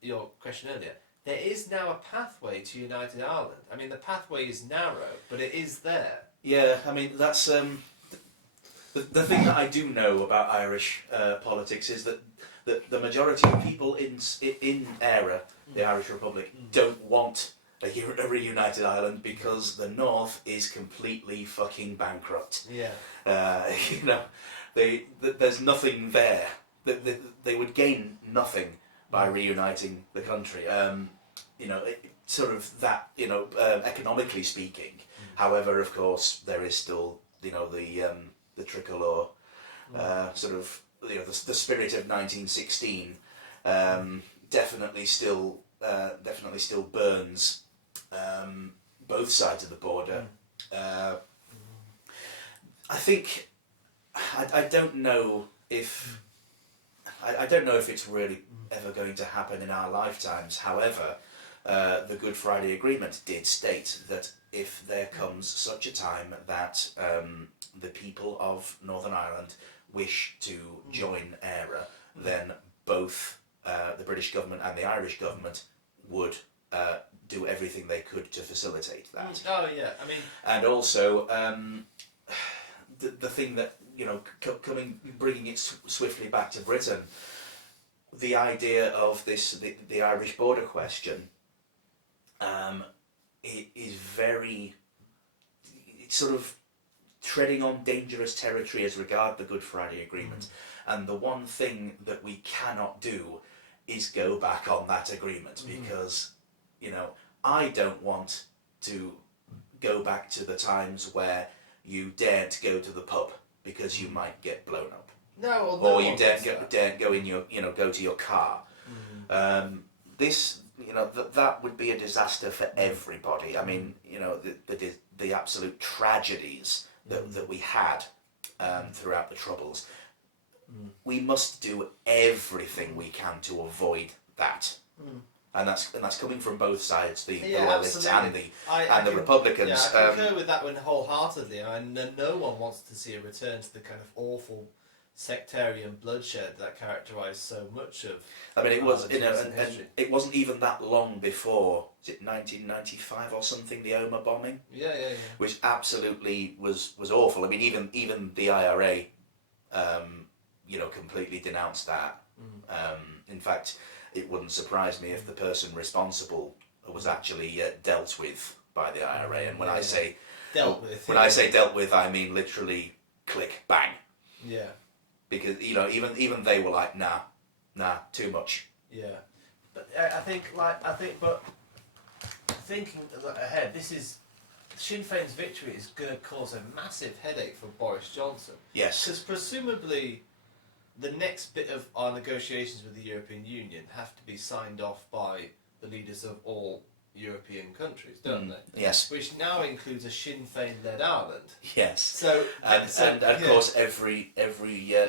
your question earlier, there is now a pathway to United Ireland. I mean, the pathway is narrow, but it is there. Yeah, I mean that's the thing that I do know about Irish politics is that the majority of people in Éire, the Irish Republic, don't want a reunited Ireland because the North is completely fucking bankrupt. Yeah. You know, there's nothing there. They would gain nothing by reuniting the country. You know, sort of that. You know, economically speaking. However, of course, there is still, you know, the tricolour, sort of, you know, the spirit of 1916, definitely still burns both sides of the border. I think I don't know if it's really ever going to happen in our lifetimes. However, the Good Friday Agreement did state that if there comes such a time that the people of Northern Ireland wish to join Éire, then both the British government and the Irish government would do everything they could to facilitate that. Oh yeah. I mean. And also, the thing that, you know, bringing it swiftly back to Britain, the idea of the Irish border question, it is it's sort of treading on dangerous territory as regard the Good Friday Agreement. And the one thing that we cannot do is go back on that agreement because, you know, I don't want to go back to the times where you daren't go to the pub because you might get blown up, No, or you daren't go in your, you know, go to your car. This, you know, that would be a disaster for everybody. I mean, you know, the absolute tragedies that we had throughout the Troubles. We must do everything we can to avoid that. And that's coming from both sides, the Loyalists and the Republicans. Yeah, I concur with that one wholeheartedly. I mean, no one wants to see a return to the kind of awful sectarian bloodshed that characterised so much of. I mean, it was, you know, recent and history. it wasn't even that long before. Is it 1995 or something? The Omagh bombing, Yeah. which absolutely was awful. I mean, even the IRA, you know, completely denounced that. In fact, it wouldn't surprise me if the person responsible was actually dealt with by the IRA. And when I say Dealt with. when I say dealt with, I mean literally click bang, Yeah. because, you know, even they were like, nah, too much. Yeah, but but thinking ahead, this is Sinn Féin's victory is going to cause a massive headache for Boris Johnson Yes. because presumably the next bit of our negotiations with the European Union have to be signed off by the leaders of all European countries, don't they? Yes. Which now includes a Sinn Féin-led Ireland. Yes. So And of course, every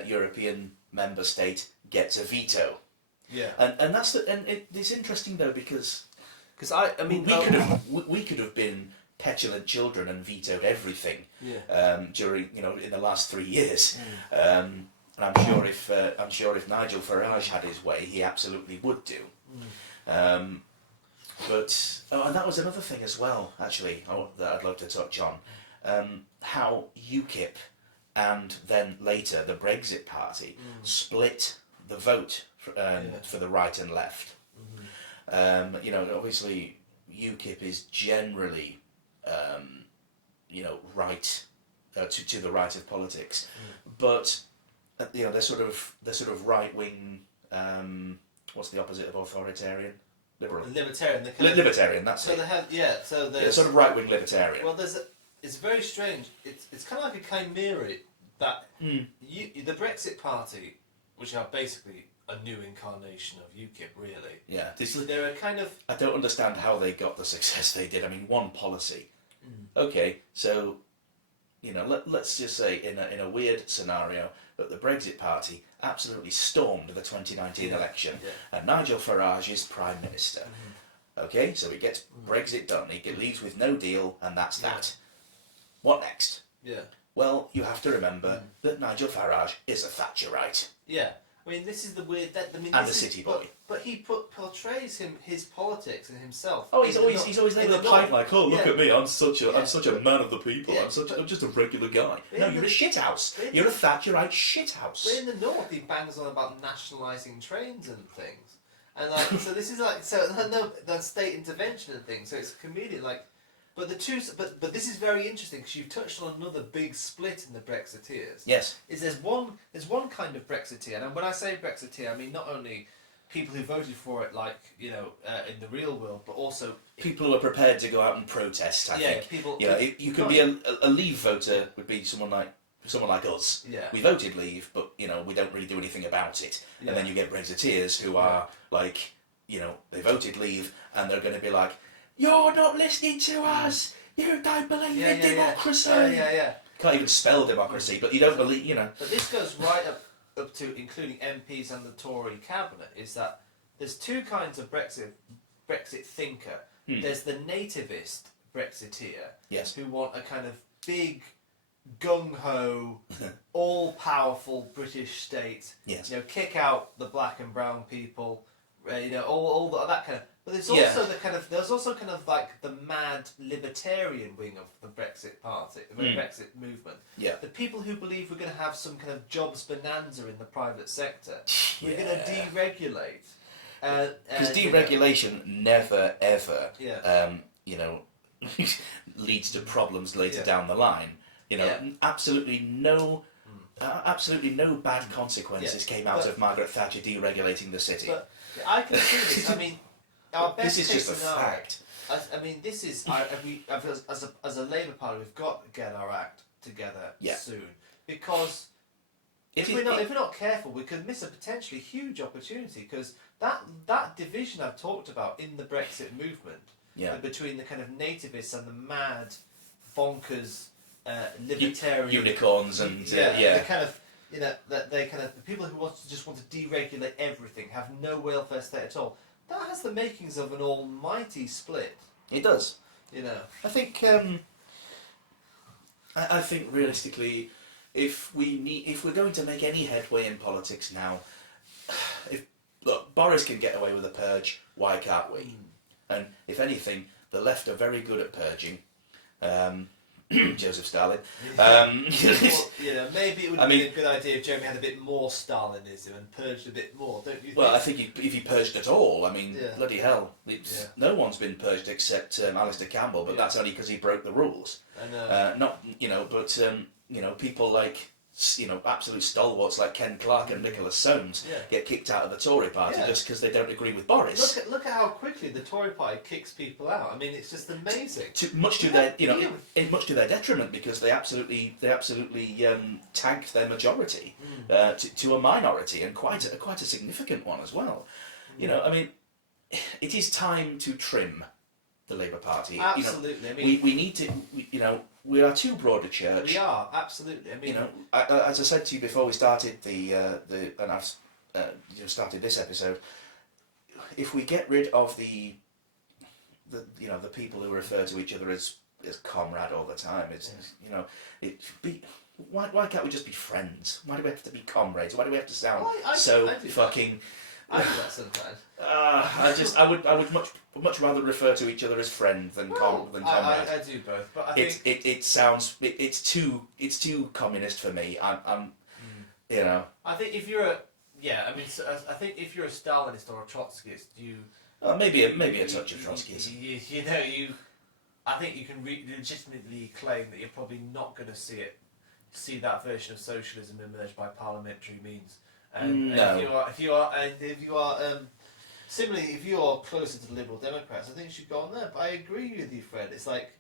European member state gets a veto. yeah, And that's it's interesting though, because I mean we could have been petulant children and vetoed everything during, you know, in the last 3 years. And I'm sure if Nigel Farage had his way, he absolutely would do. But and that was another thing as well, actually, that I'd love to touch on. how UKIP and then later the Brexit Party split the vote for the right and left. You know, obviously UKIP is generally, you know, right to the right of politics, but you know they're sort of right wing. What's the opposite of authoritarian? Liberal. Libertarian. Libertarian. That's so it. they have So Yeah, there's sort of right wing libertarian. Well, it's very strange. It's kind of like a chimera that the Brexit Party, which are basically a new incarnation of UKIP, really. Yeah. They're a kind of. I don't understand how they got the success they did. I mean, one policy. Okay, so you know, let's just say in a weird scenario that the Brexit Party absolutely stormed the 2019 election, and Nigel Farage is Prime Minister. Okay, so he gets Brexit done. He leaves with no deal, and that's that. What next? Yeah. Well, you have to remember that Nigel Farage is a Thatcherite. Yeah. I mean, this is the weird. And a city boy. But he portrays his politics and himself. Oh, he's always there with a pipe like, oh, look at me, I'm such a man of the people. Yeah, I'm just a regular guy. No, you're a shithouse. You're a Thatcherite shithouse. But in the north, he bangs on about nationalising trains and things, and like so. This is like no state intervention and things. So it's a comedian like. But but this is very interesting because you've touched on another big split in the Brexiteers. Yes. There's one kind of Brexiteer, and when I say Brexiteer, I mean not only people who voted for it, like in the real world, but also people who are prepared to go out and protest. I think. People. You know, you can be a Leave voter. Would be someone like us. Yeah. We voted Leave, but you know we don't really do anything about it. Yeah. And then you get Brexiteers who are like, you know, they voted Leave, and they're going to be like, you're not listening to us. You don't believe in democracy. Yeah. Can't even spell democracy, but you don't believe, you know. But this goes right up to including MPs and the Tory cabinet. Is that there's two kinds of Brexit thinker. There's the nativist Brexiteer, Yes. who want a kind of big, gung ho, all powerful British state. Yes. You know, kick out the black and brown people. You know, all that kind of. But there's also there's also kind of like the mad libertarian wing of the Brexit Party, the Brexit movement. Yeah. The people who believe we're going to have some kind of jobs bonanza in the private sector. We're going to deregulate. Because deregulation never ever, Yeah. you know, leads to problems later down the line. You know, absolutely no bad consequences came out of Margaret Thatcher deregulating the city. But I can see this. I mean, our best This is case just a scenario, fact. I mean, this is as a Labour Party, we've got to get our act together soon, because if we're not careful, we could miss a potentially huge opportunity. Because that division I've talked about in the Brexit movement, between the kind of nativists and the mad, bonkers, libertarian unicorns and the kind of, you know, that they kind of the people who want to deregulate everything, have no welfare state at all. That has the makings of an almighty split. It does. You know. I think I think realistically, if we're going to make any headway in politics now, look, Boris can get away with a purge, why can't we? And if anything, the left are very good at purging. Joseph Stalin. Well, you know, maybe it would be a good idea if Jeremy had a bit more Stalinism and purged a bit more, don't you think? Well, I think if he purged at all, I mean, bloody hell, no one's been purged except Alistair Campbell, but that's only because he broke the rules. I know. Not, you know, but you know, people like, you know, absolute stalwarts like Ken Clarke and Nicholas Soames get kicked out of the Tory party just because they don't agree with Boris. Look at how quickly the Tory party kicks people out. I mean, it's just amazing. Much to their detriment, because they absolutely tanked their majority to a minority, and quite a significant one as well. You know, I mean, it is time to trim the Labour Party. Absolutely. You know, I mean, we need to. You know, we are too broad a church. We are absolutely. I mean, you know, as I said to you before we started and I've started this episode. If we get rid of the people who refer to each other as comrade all the time, why can't we just be friends? Why do we have to be comrades? Why do we have to sound fucking I do that sometimes. I would much rather refer to each other as friend than comrade. I do both, but I think it sounds it's too communist for me. I'm you know. I think if you're I think if you're a Stalinist or a Trotskyist, Maybe a touch of Trotskyism. I think you can legitimately claim that you're probably not going to see that version of socialism emerge by parliamentary means. No. If you are similarly, if you're closer to the Liberal Democrats, I think you should go on there. But I agree with you, Fred. It's like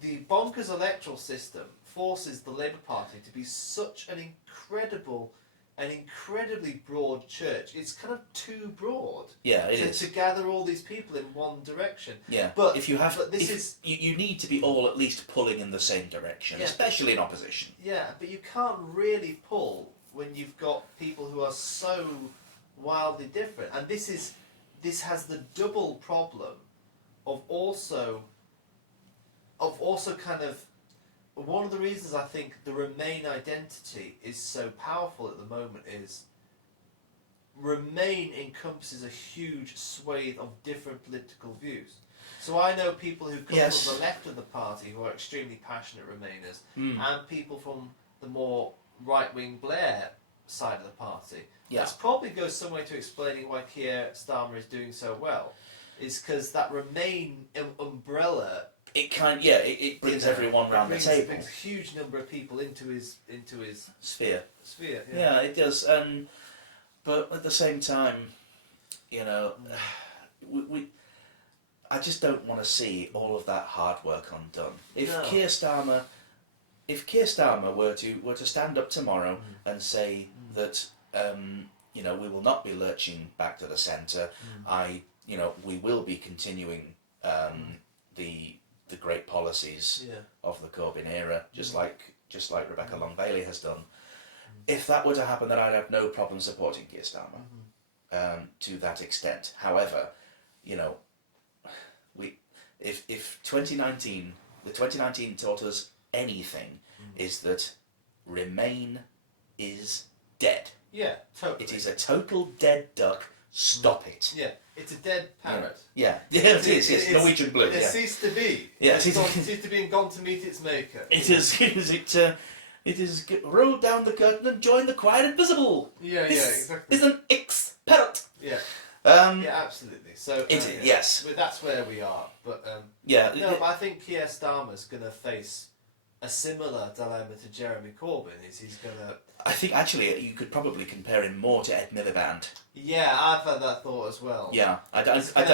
the bonkers electoral system forces the Labour Party to be such an incredibly broad church. It's kind of too broad. Yeah, it is. To gather all these people in one direction. Yeah, but you need to be all at least pulling in the same direction, especially in opposition. Yeah, but you can't really pull when you've got people who are so wildly different, and this has the double problem of also kind of one of the reasons I think the Remain identity is so powerful at the moment is Remain encompasses a huge swathe of different political views. So I know people who come from the left of the party who are extremely passionate Remainers, and people from the more right-wing Blair side of the party. Yeah. This probably goes some way to explaining why Keir Starmer is doing so well, is because that Remain umbrella. It brings everyone round the table. It brings a huge number of people into his sphere. Yeah, it does. But at the same time, I just don't want to see all of that hard work undone. If Keir Starmer were to stand up tomorrow and say that we will not be lurching back to the centre, we will be continuing the great policies of the Corbyn era, just like Rebecca Long Bailey has done. If that were to happen, then I'd have no problem supporting Keir Starmer to that extent. However, if 2019 taught us anything, is that Remain is dead. Yeah, totally. It is a total dead duck. Stop it. Yeah, it's a dead parrot. Yeah, it is. Yes, Norwegian blue. It ceased to be. Yeah, it ceased to be and gone to meet its maker. It is rolled down the curtain and joined the choir invisible. Exactly. Is an ex-parrot. Yeah. Yeah, absolutely. So yes. But that's where we are. But but I think Keir Starmer's going to face a similar dilemma to Jeremy Corbyn. He's going to. I think actually you could probably compare him more to Ed Miliband. Yeah, I've had that thought as well. Yeah, I don't it's think.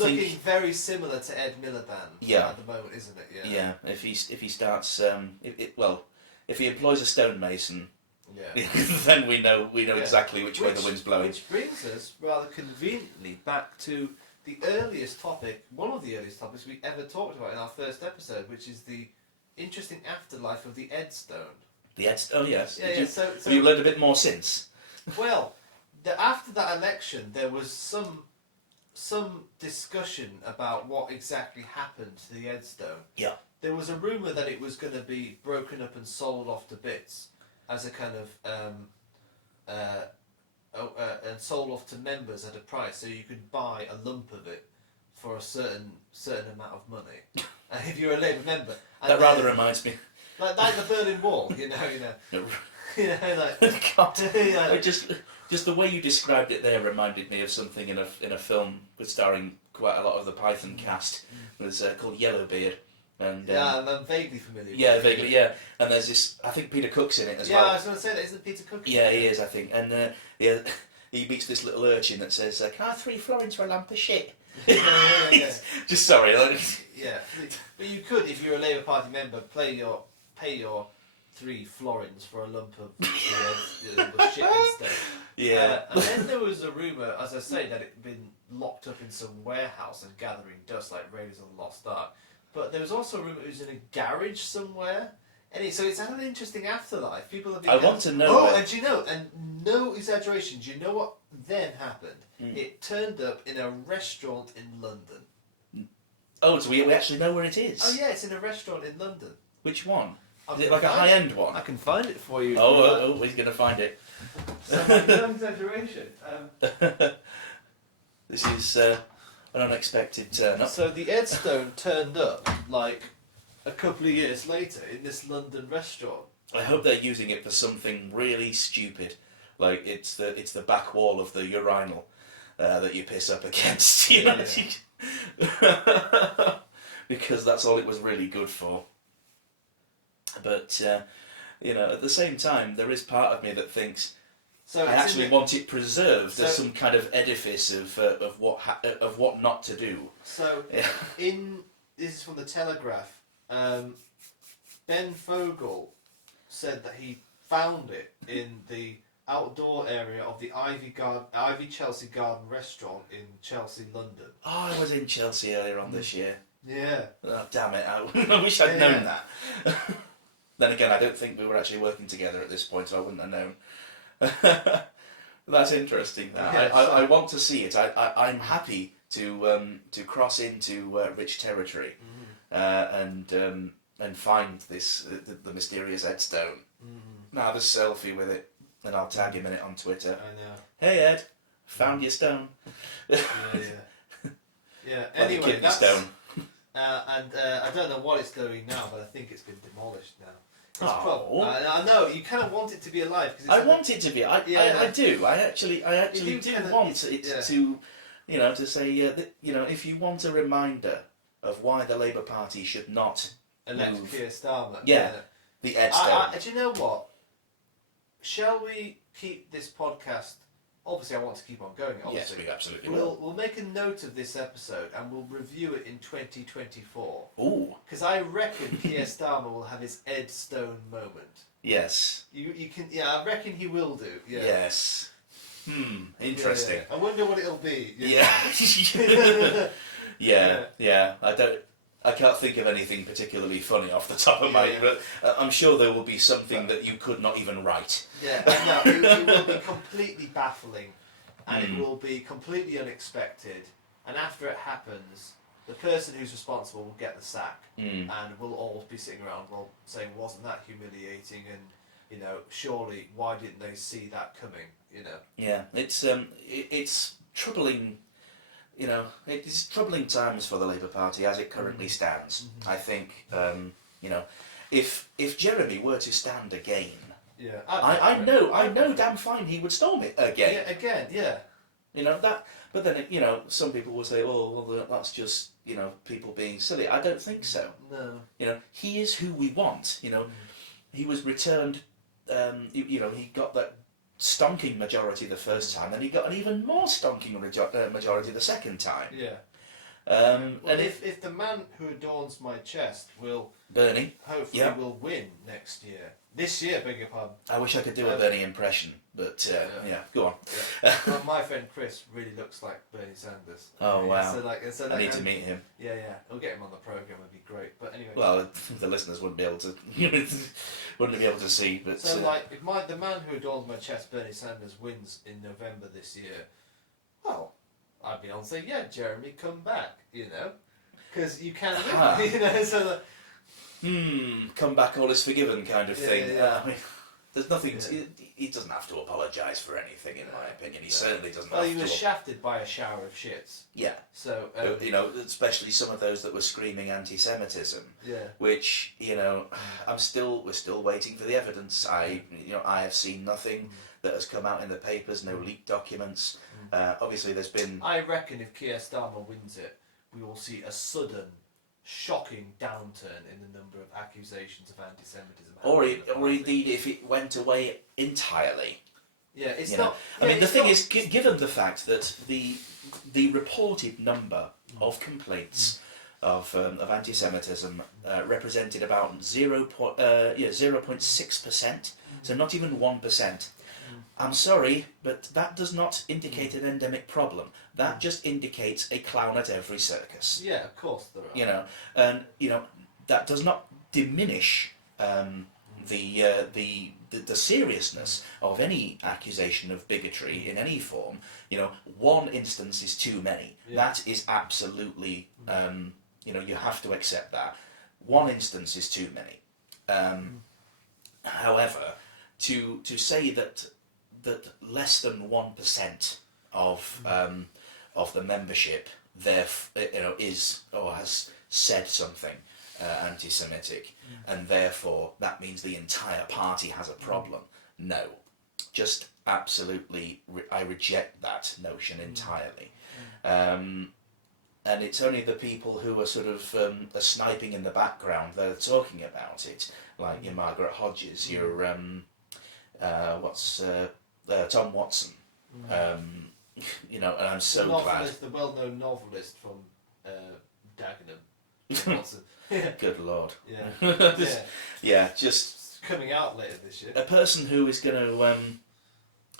Looking very similar to Ed Miliband. At the moment, isn't it? Yeah. If he starts, if he employs a stonemason. Yeah. Then we know exactly which way the wind's blowing. Which brings us rather conveniently back to the earliest topic, one of the earliest topics we ever talked about in our first episode, which is the interesting afterlife of the Ed Stone. The Ed Stone, yes. So have you learned a bit more since? Well, after that election, there was some discussion about what exactly happened to the Ed Stone. Yeah. There was a rumour that it was going to be broken up and sold off to bits as a kind of and sold off to members at a price, so you could buy a lump of it for a certain amount of money. And if you're a Labour member, that rather reminds me, like the Berlin Wall, you know, like God, just the way you described it there reminded me of something in a film with starring quite a lot of the Python cast. It was called Yellowbeard. And, I'm vaguely familiar. Yeah, vaguely, yeah. And there's this, I think Peter Cook's in it as well. Yeah, I was going to say that, isn't Peter Cook? Yeah, he is, I think. And he meets this little urchin that says, "Can I have 3 florins for a lump of shit?" Yeah. Just sorry. Yeah, but you could, if you're a Labour Party member, pay your 3 florins for a lump of shit instead. Yeah. And then there was a rumour, as I say, that it had been locked up in some warehouse and gathering dust like Raiders of the Lost Ark. But there was also a rumour it was in a garage somewhere. So it's had an interesting afterlife. People have been. I want to know. Oh, and do you know? And no exaggeration. Do you know what then happened? It turned up in a restaurant in London. Oh, so we actually know where it is. Oh yeah, it's in a restaurant in London. Which one? Is it like a high-end one? I can find it for you. Oh, he's going to find it. No exaggeration. This is an unexpected turn up. So the Edstone turned up like a couple of years later in this London restaurant. I hope they're using it for something really stupid, like it's the back wall of the urinal that you piss up against, you know, because that's all it was really good for. But you know, at the same time, there is part of me that thinks I actually want it preserved as some kind of edifice of what not to do. So this is from the Telegraph. Ben Fogel said that he found it in the outdoor area of the Ivy Chelsea Garden restaurant in Chelsea, London. Oh, I was in Chelsea earlier on this year. Yeah. Oh, damn it, I wish I'd known that. Then again, I don't think we were actually working together at this point, so I wouldn't have known. That's interesting. Yeah, I want to see it. I'm happy to cross into rich territory and find the mysterious Edstone. Have a selfie with it, and I'll tag him in it on Twitter. I know. Hey Ed, found your stone. Yeah. Like Anyway, that's stone. And I don't know what it's doing now, but I think it's been demolished now. Oh. I know you kind of want it to be alive. Cause I want it to be. I do. I actually do want it to, you know, to say, that, you know, if you want a reminder of why the Labour Party should not elect Keir Starmer. Yeah, the Edstone. Do you know what? Shall we keep this podcast? Obviously, I want to keep on going. Obviously. Yes, we absolutely will. We'll make a note of this episode and we'll review it in 2024. Ooh. Because I reckon Keir Starmer will have his Edstone moment. Yes. You can. Yeah, I reckon he will do. Yeah. Yes. Interesting. Yeah. I wonder what it'll be. Yeah. I can't think of anything particularly funny off the top of my head, but I'm sure there will be something that you could not even write. Yeah, no, it will be completely baffling, and it will be completely unexpected, and after it happens, the person who's responsible will get the sack, and we'll all be sitting around saying, wasn't that humiliating, and, you know, surely, why didn't they see that coming, you know? Yeah, it's troubling. You know, it's troubling times for the Labour Party as it currently stands. I think, you know, if Jeremy were to stand again, I know damn fine he would storm it again. Yeah, again, yeah. You know that, but then you know, some people will say, "Oh, well, that's just you know people being silly." I don't think so. No. You know, he is who we want. You know, he was returned. You know, he got that stonking majority the first time, and he got an even more stonking majority the second time. Yeah. And if the man who adorns my chest will Bernie, hopefully will win next year. This year, beg your pardon. I wish I could do a Bernie impression, but yeah, go on. Yeah. Well, my friend Chris really looks like Bernie Sanders. Oh wow! So I need to meet him. Yeah, we'll get him on the program. It'd be great. But anyway. Well, the listeners wouldn't be able to see. But so if the man who adorns my chest, Bernie Sanders, wins in November this year, well, I'd be on to say, yeah, Jeremy, come back. You know, because you can win. You know, so. Come back, all is forgiven, kind of thing. Yeah. I mean, there's nothing. He doesn't have to apologise for anything, in my opinion. He certainly doesn't. Well, he was shafted by a shower of shits. Yeah. So you know, especially some of those that were screaming anti-Semitism. Yeah. Which we're still waiting for the evidence. I have seen nothing that has come out in the papers. No leaked documents. Obviously, there's been. I reckon if Keir Starmer wins it, we will see a sudden, shocking downturn in the number of accusations of anti-Semitism. Or indeed, if it went away entirely. Yeah, it's you not. Know. I mean, the thing is, given the fact that the reported number of complaints of anti-Semitism represented about 0.6%, so not even 1%. I'm sorry, but that does not indicate an endemic problem. That just indicates a clown at every circus. Yeah, of course there are. You know, and that does not diminish the seriousness of any accusation of bigotry in any form. You know, one instance is too many. Yeah. That is absolutely, you have to accept that. One instance is too many. However, to say that that less than 1% of the membership is or has said something anti-Semitic, and therefore that means the entire party has a problem. No, just absolutely, I reject that notion entirely. And it's only the people who are sort of are sniping in the background that are talking about it, like your Margaret Hodges, your Tom Watson. And I'm so glad. The well-known novelist from Dagenham. Watson. Good Lord. Yeah. Yeah, just coming out later this year. A person who is going to,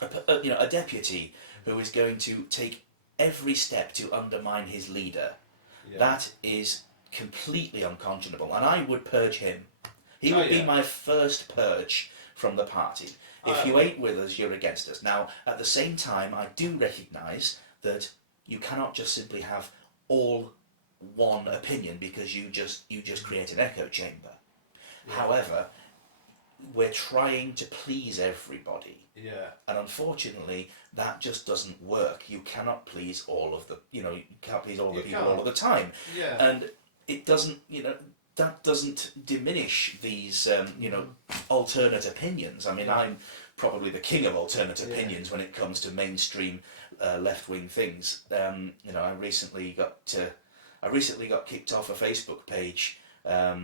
a deputy who is going to take every step to undermine his leader. Yeah. That is completely unconscionable, and I would purge him. He would be my first purge from the party. If you ain't with us, you're against us. Now, at the same time, I do recognise that you cannot just simply have all one opinion because you just create an echo chamber. Yeah. However, we're trying to please everybody. Yeah. And unfortunately, that just doesn't work. You cannot please all of the, you can't please all the people all of the time. Yeah. And it doesn't, that doesn't diminish these, alternate opinions. I mean, I'm probably the king of alternate opinions when it comes to mainstream left-wing things. I recently got kicked off a Facebook page. I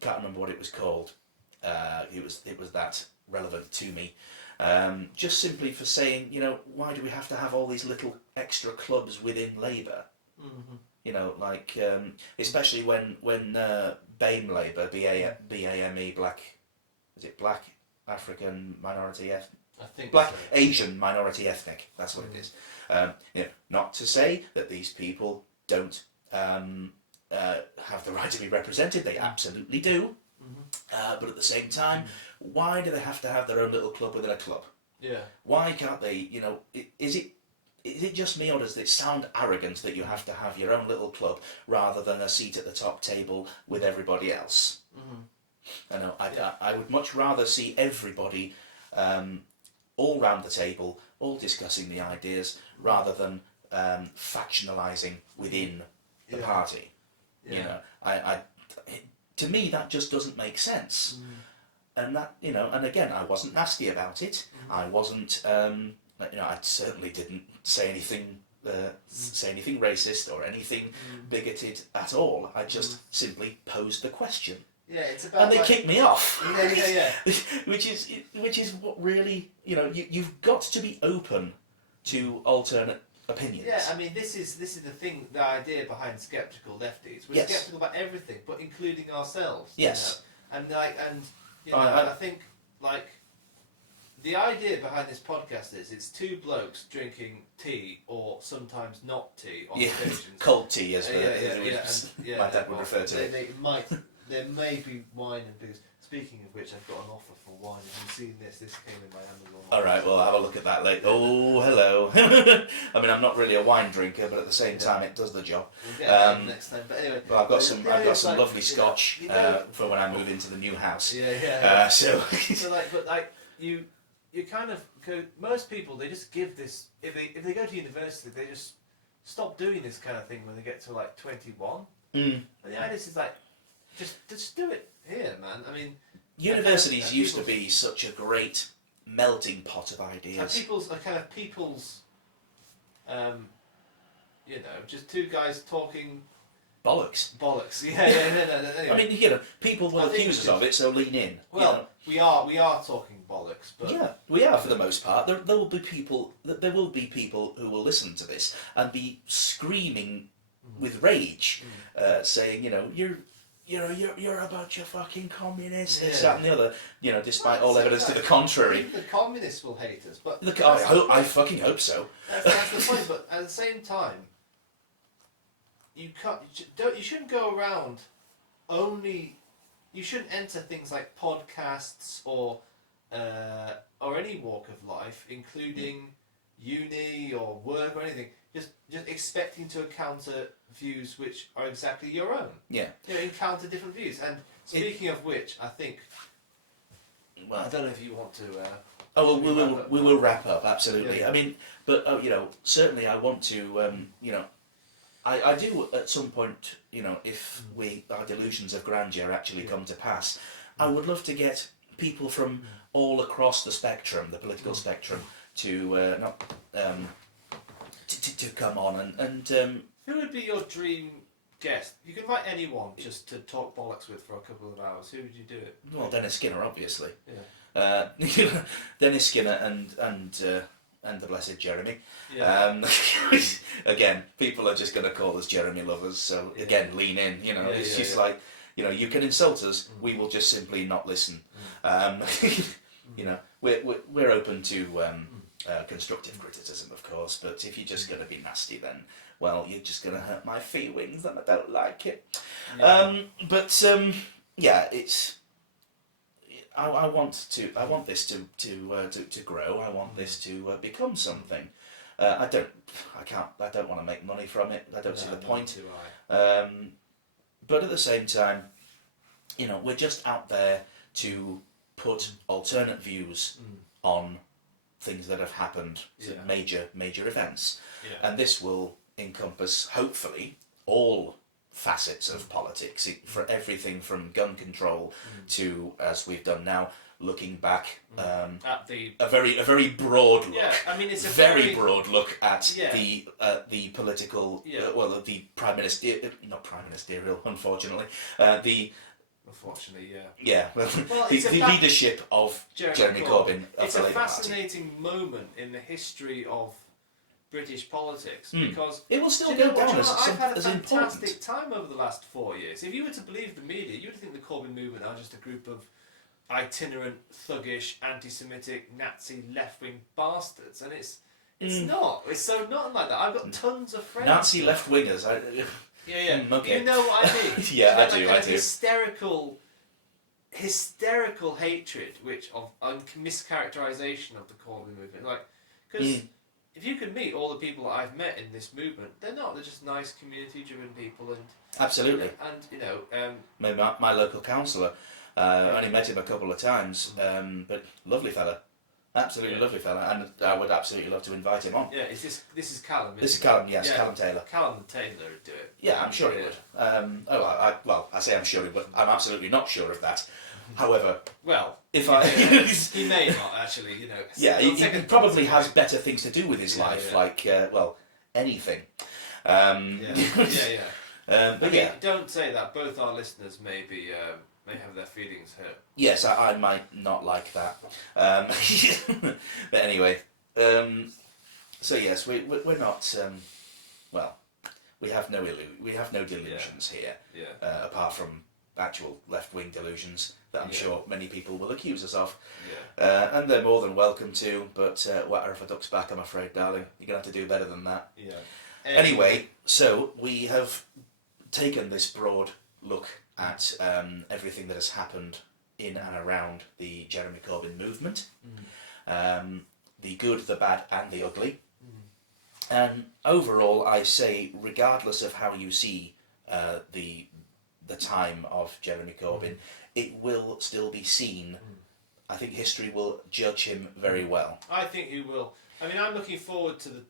can't remember what it was called. It was that relevant to me. Just simply for saying, why do we have to have all these little extra clubs within Labour? Mm-hmm. Especially when BAME Labour, BAME, Black African Minority Ethnic? Black Asian Minority Ethnic, that's what it is. Not to say that these people don't have the right to be represented, they absolutely do. Mm-hmm. But at the same time, why do they have to have their own little club within a club? Yeah. Why can't they, is it just me, or does it sound arrogant that you have to have your own little club rather than a seat at the top table with everybody else? Mm-hmm. I would much rather see everybody all round the table, all discussing the ideas, rather than factionalising within the party. Yeah. To me, that just doesn't make sense. And that, and again, I wasn't nasty about it. I wasn't, I certainly didn't say anything racist or anything bigoted at all. I just simply posed the question. Yeah, it's about. And they kicked me off. Yeah. which is what really, you've got to be open to alternate opinions. Yeah, I mean, this is the thing, the idea behind skeptical lefties. We're skeptical about everything, but including ourselves. Yes. I think the idea behind this podcast is it's two blokes drinking tea or sometimes not tea on occasions. Cold tea, as my dad would refer to it. There may be wine and booze. Speaking of which, I've got an offer for wine. Have you seen this? This came in my Amazon. All right, well, I'll have a look at that later. Oh, hello. I mean, I'm not really a wine drinker, but at the same time, it does the job. We'll get next time. But anyway, I've got some lovely scotch for when I move into the new house. Yeah. So you kind of go. Most people, they just give this. If they go to university, they just stop doing this kind of thing when they get to 21. And the idea is just do it here, man. I mean, universities used to be such a great melting pot of ideas. People's, just two guys talking bollocks. Yeah. No. Anyway. I mean, people will accuse us of it, so lean in. Well, we are talking bollocks, but yeah, we are for the most part. There will be people who will listen to this and be screaming with rage, saying, you're about your fucking communists, this, that, and the other. Despite all evidence to the contrary. Even the communists will hate us, but I fucking hope so. That's the point. But at the same time, you shouldn't go around only. You shouldn't enter things like podcasts or any walk of life, including uni or work or anything. Just expecting to encounter views which are exactly your own. Yeah. Encounter different views. And speaking of which, I think. Well, I don't know if you want to. Oh, Should we will wrap up, absolutely. Yeah. I mean, but you know, certainly I want to, you know, I do at some point, you know, if our delusions of grandeur actually come to pass, I would love to get people from all across the spectrum, the political spectrum, to not to come on and Who would be your dream guest? You can invite anyone just to talk bollocks with for a couple of hours. Who would you do it? well, Dennis Skinner, obviously. Yeah. Dennis Skinner and the blessed Jeremy. Yeah. Again, people are just going to call us Jeremy lovers, so again, lean in. You know, Yeah, it's yeah, just yeah. like, you know, you can insult us, we will just simply not listen. You know, we're open to constructive criticism, of course, but if you're just going to be nasty, then well, you're just going to hurt my feelings, and I don't like it. Yeah. Yeah, it's. I want this to grow. I want this to become something. I don't want to make money from it. I don't see the point. Do I. But at the same time, you know, we're just out there to put alternate views on things that have happened, Yeah. major events, Yeah. and this will encompass, hopefully, all facets of politics, for everything from gun control to, as we've done now, looking back, At the a very broad look. yeah, I mean it's a Very broad look at Yeah. the political, Yeah. the not prime ministerial, unfortunately, unfortunately, yeah. yeah, Well, the it's a leadership of Jeremy Corbyn of It's the a Labour Party. fascinating moment in the history of British politics because It will still do you know go what, down John? I've had a as fantastic important. time over the last 4 years. If you were to believe the media, you would think the Corbyn movement are just a group of itinerant, thuggish, anti-Semitic, Nazi, left-wing bastards, and it's not. It's so not like that. I've got tons of friends. Nazi left wingers. Yeah. Okay. You know what I mean? Yeah, I That do. kind I of do. hysterical hatred, which of mischaracterization of the Corbyn movement, like because. If you could meet all the people that I've met in this movement, they're not. They're just nice, community-driven people, and Absolutely. and you know, My local councillor, I only met him a couple of times, but lovely fella, absolutely Yeah. lovely fella, and I would absolutely love to invite him on. yeah. This is Callum. This is isn't it? Callum, yes, Yeah. Callum Taylor. Callum Taylor would do it. Yeah, I'm sure he would. I say I'm sure he would. I'm absolutely not sure of that. However, Well, if he may not actually. You know. yeah, He'll he take a- probably has better things to do with his Yeah, life, yeah. like anything. Yeah. But I mean, yeah, don't say that. Both our listeners may have their feelings hurt. yes, I might not like that. But anyway, so yes, we're not. Well, we have no delusions here, Yeah. apart from actual left-wing delusions that I'm Yeah. sure many people will accuse us of, Yeah. and they're more than welcome to. But water off a duck's back, I'm afraid, darling. You're gonna have to do better than that. Yeah. Anyway, so we have taken this broad look at everything that has happened in and around the Jeremy Corbyn movement, the good, the bad, and the ugly. And overall, I say, regardless of how you see the time of Jeremy Corbyn, it will still be seen. I think history will judge him very well. I think he will. I mean, I'm looking forward to the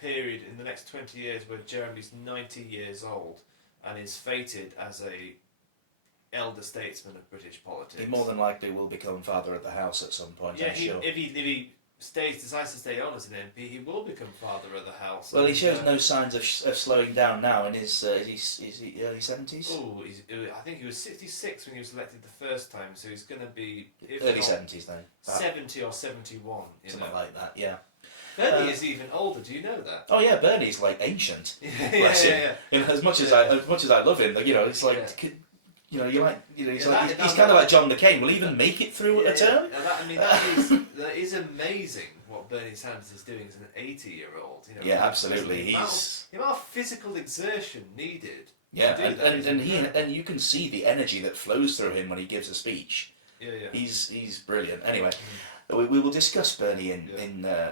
period in the next 20 years where Jeremy's 90 years old and is fated as a elder statesman of British politics. He more than likely will become father of the house at some point, yeah, I'm sure. if he decides to stay on as an MP, he will become father of the house. Well, he And, shows no signs of slowing down now in his is he early 70s? Oh, I think he was 66 when he was elected the first time, so he's going to be if Early not 70s then. 70 or 71. You Something know. like that, yeah. Bernie is even older. Do you know that? Oh yeah, Bernie's like ancient. yeah, Bless him. yeah. You know, as much as I love him, you know, it's like Yeah. you know, he's Yeah, like that- he's that- kind of like John McCain. Will he even make it through a term? And that is amazing what Bernie Sanders is doing as an 80-year-old. You know, Yeah, absolutely. The amount He's of physical exertion needed. yeah, to do that is and incredible. you can see the energy that flows through him when he gives a speech. Yeah, yeah. He's brilliant. Anyway, we will discuss Bernie Yeah.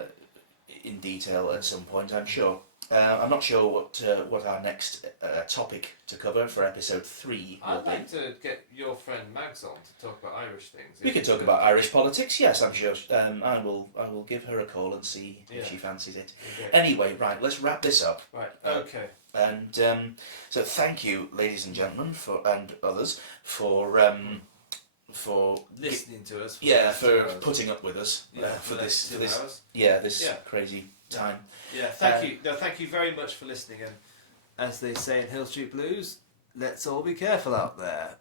in detail at some point, I'm sure. I'm not sure what our next topic to cover for episode 3 will I'd be. like to get your friend Mags on to talk about Irish things. We could talk about Irish politics. Yes, I'm sure. I will give her a call and see Yeah. if she fancies it. Okay. Anyway, right, let's wrap this up. Right. Okay. And so, thank you, ladies and gentlemen, and others, for Listening to us. for putting up with us for the this next 2 hours. this crazy time. Yeah. Thank you. No, thank you very much for listening. And as they say in Hill Street Blues, let's all be careful out there.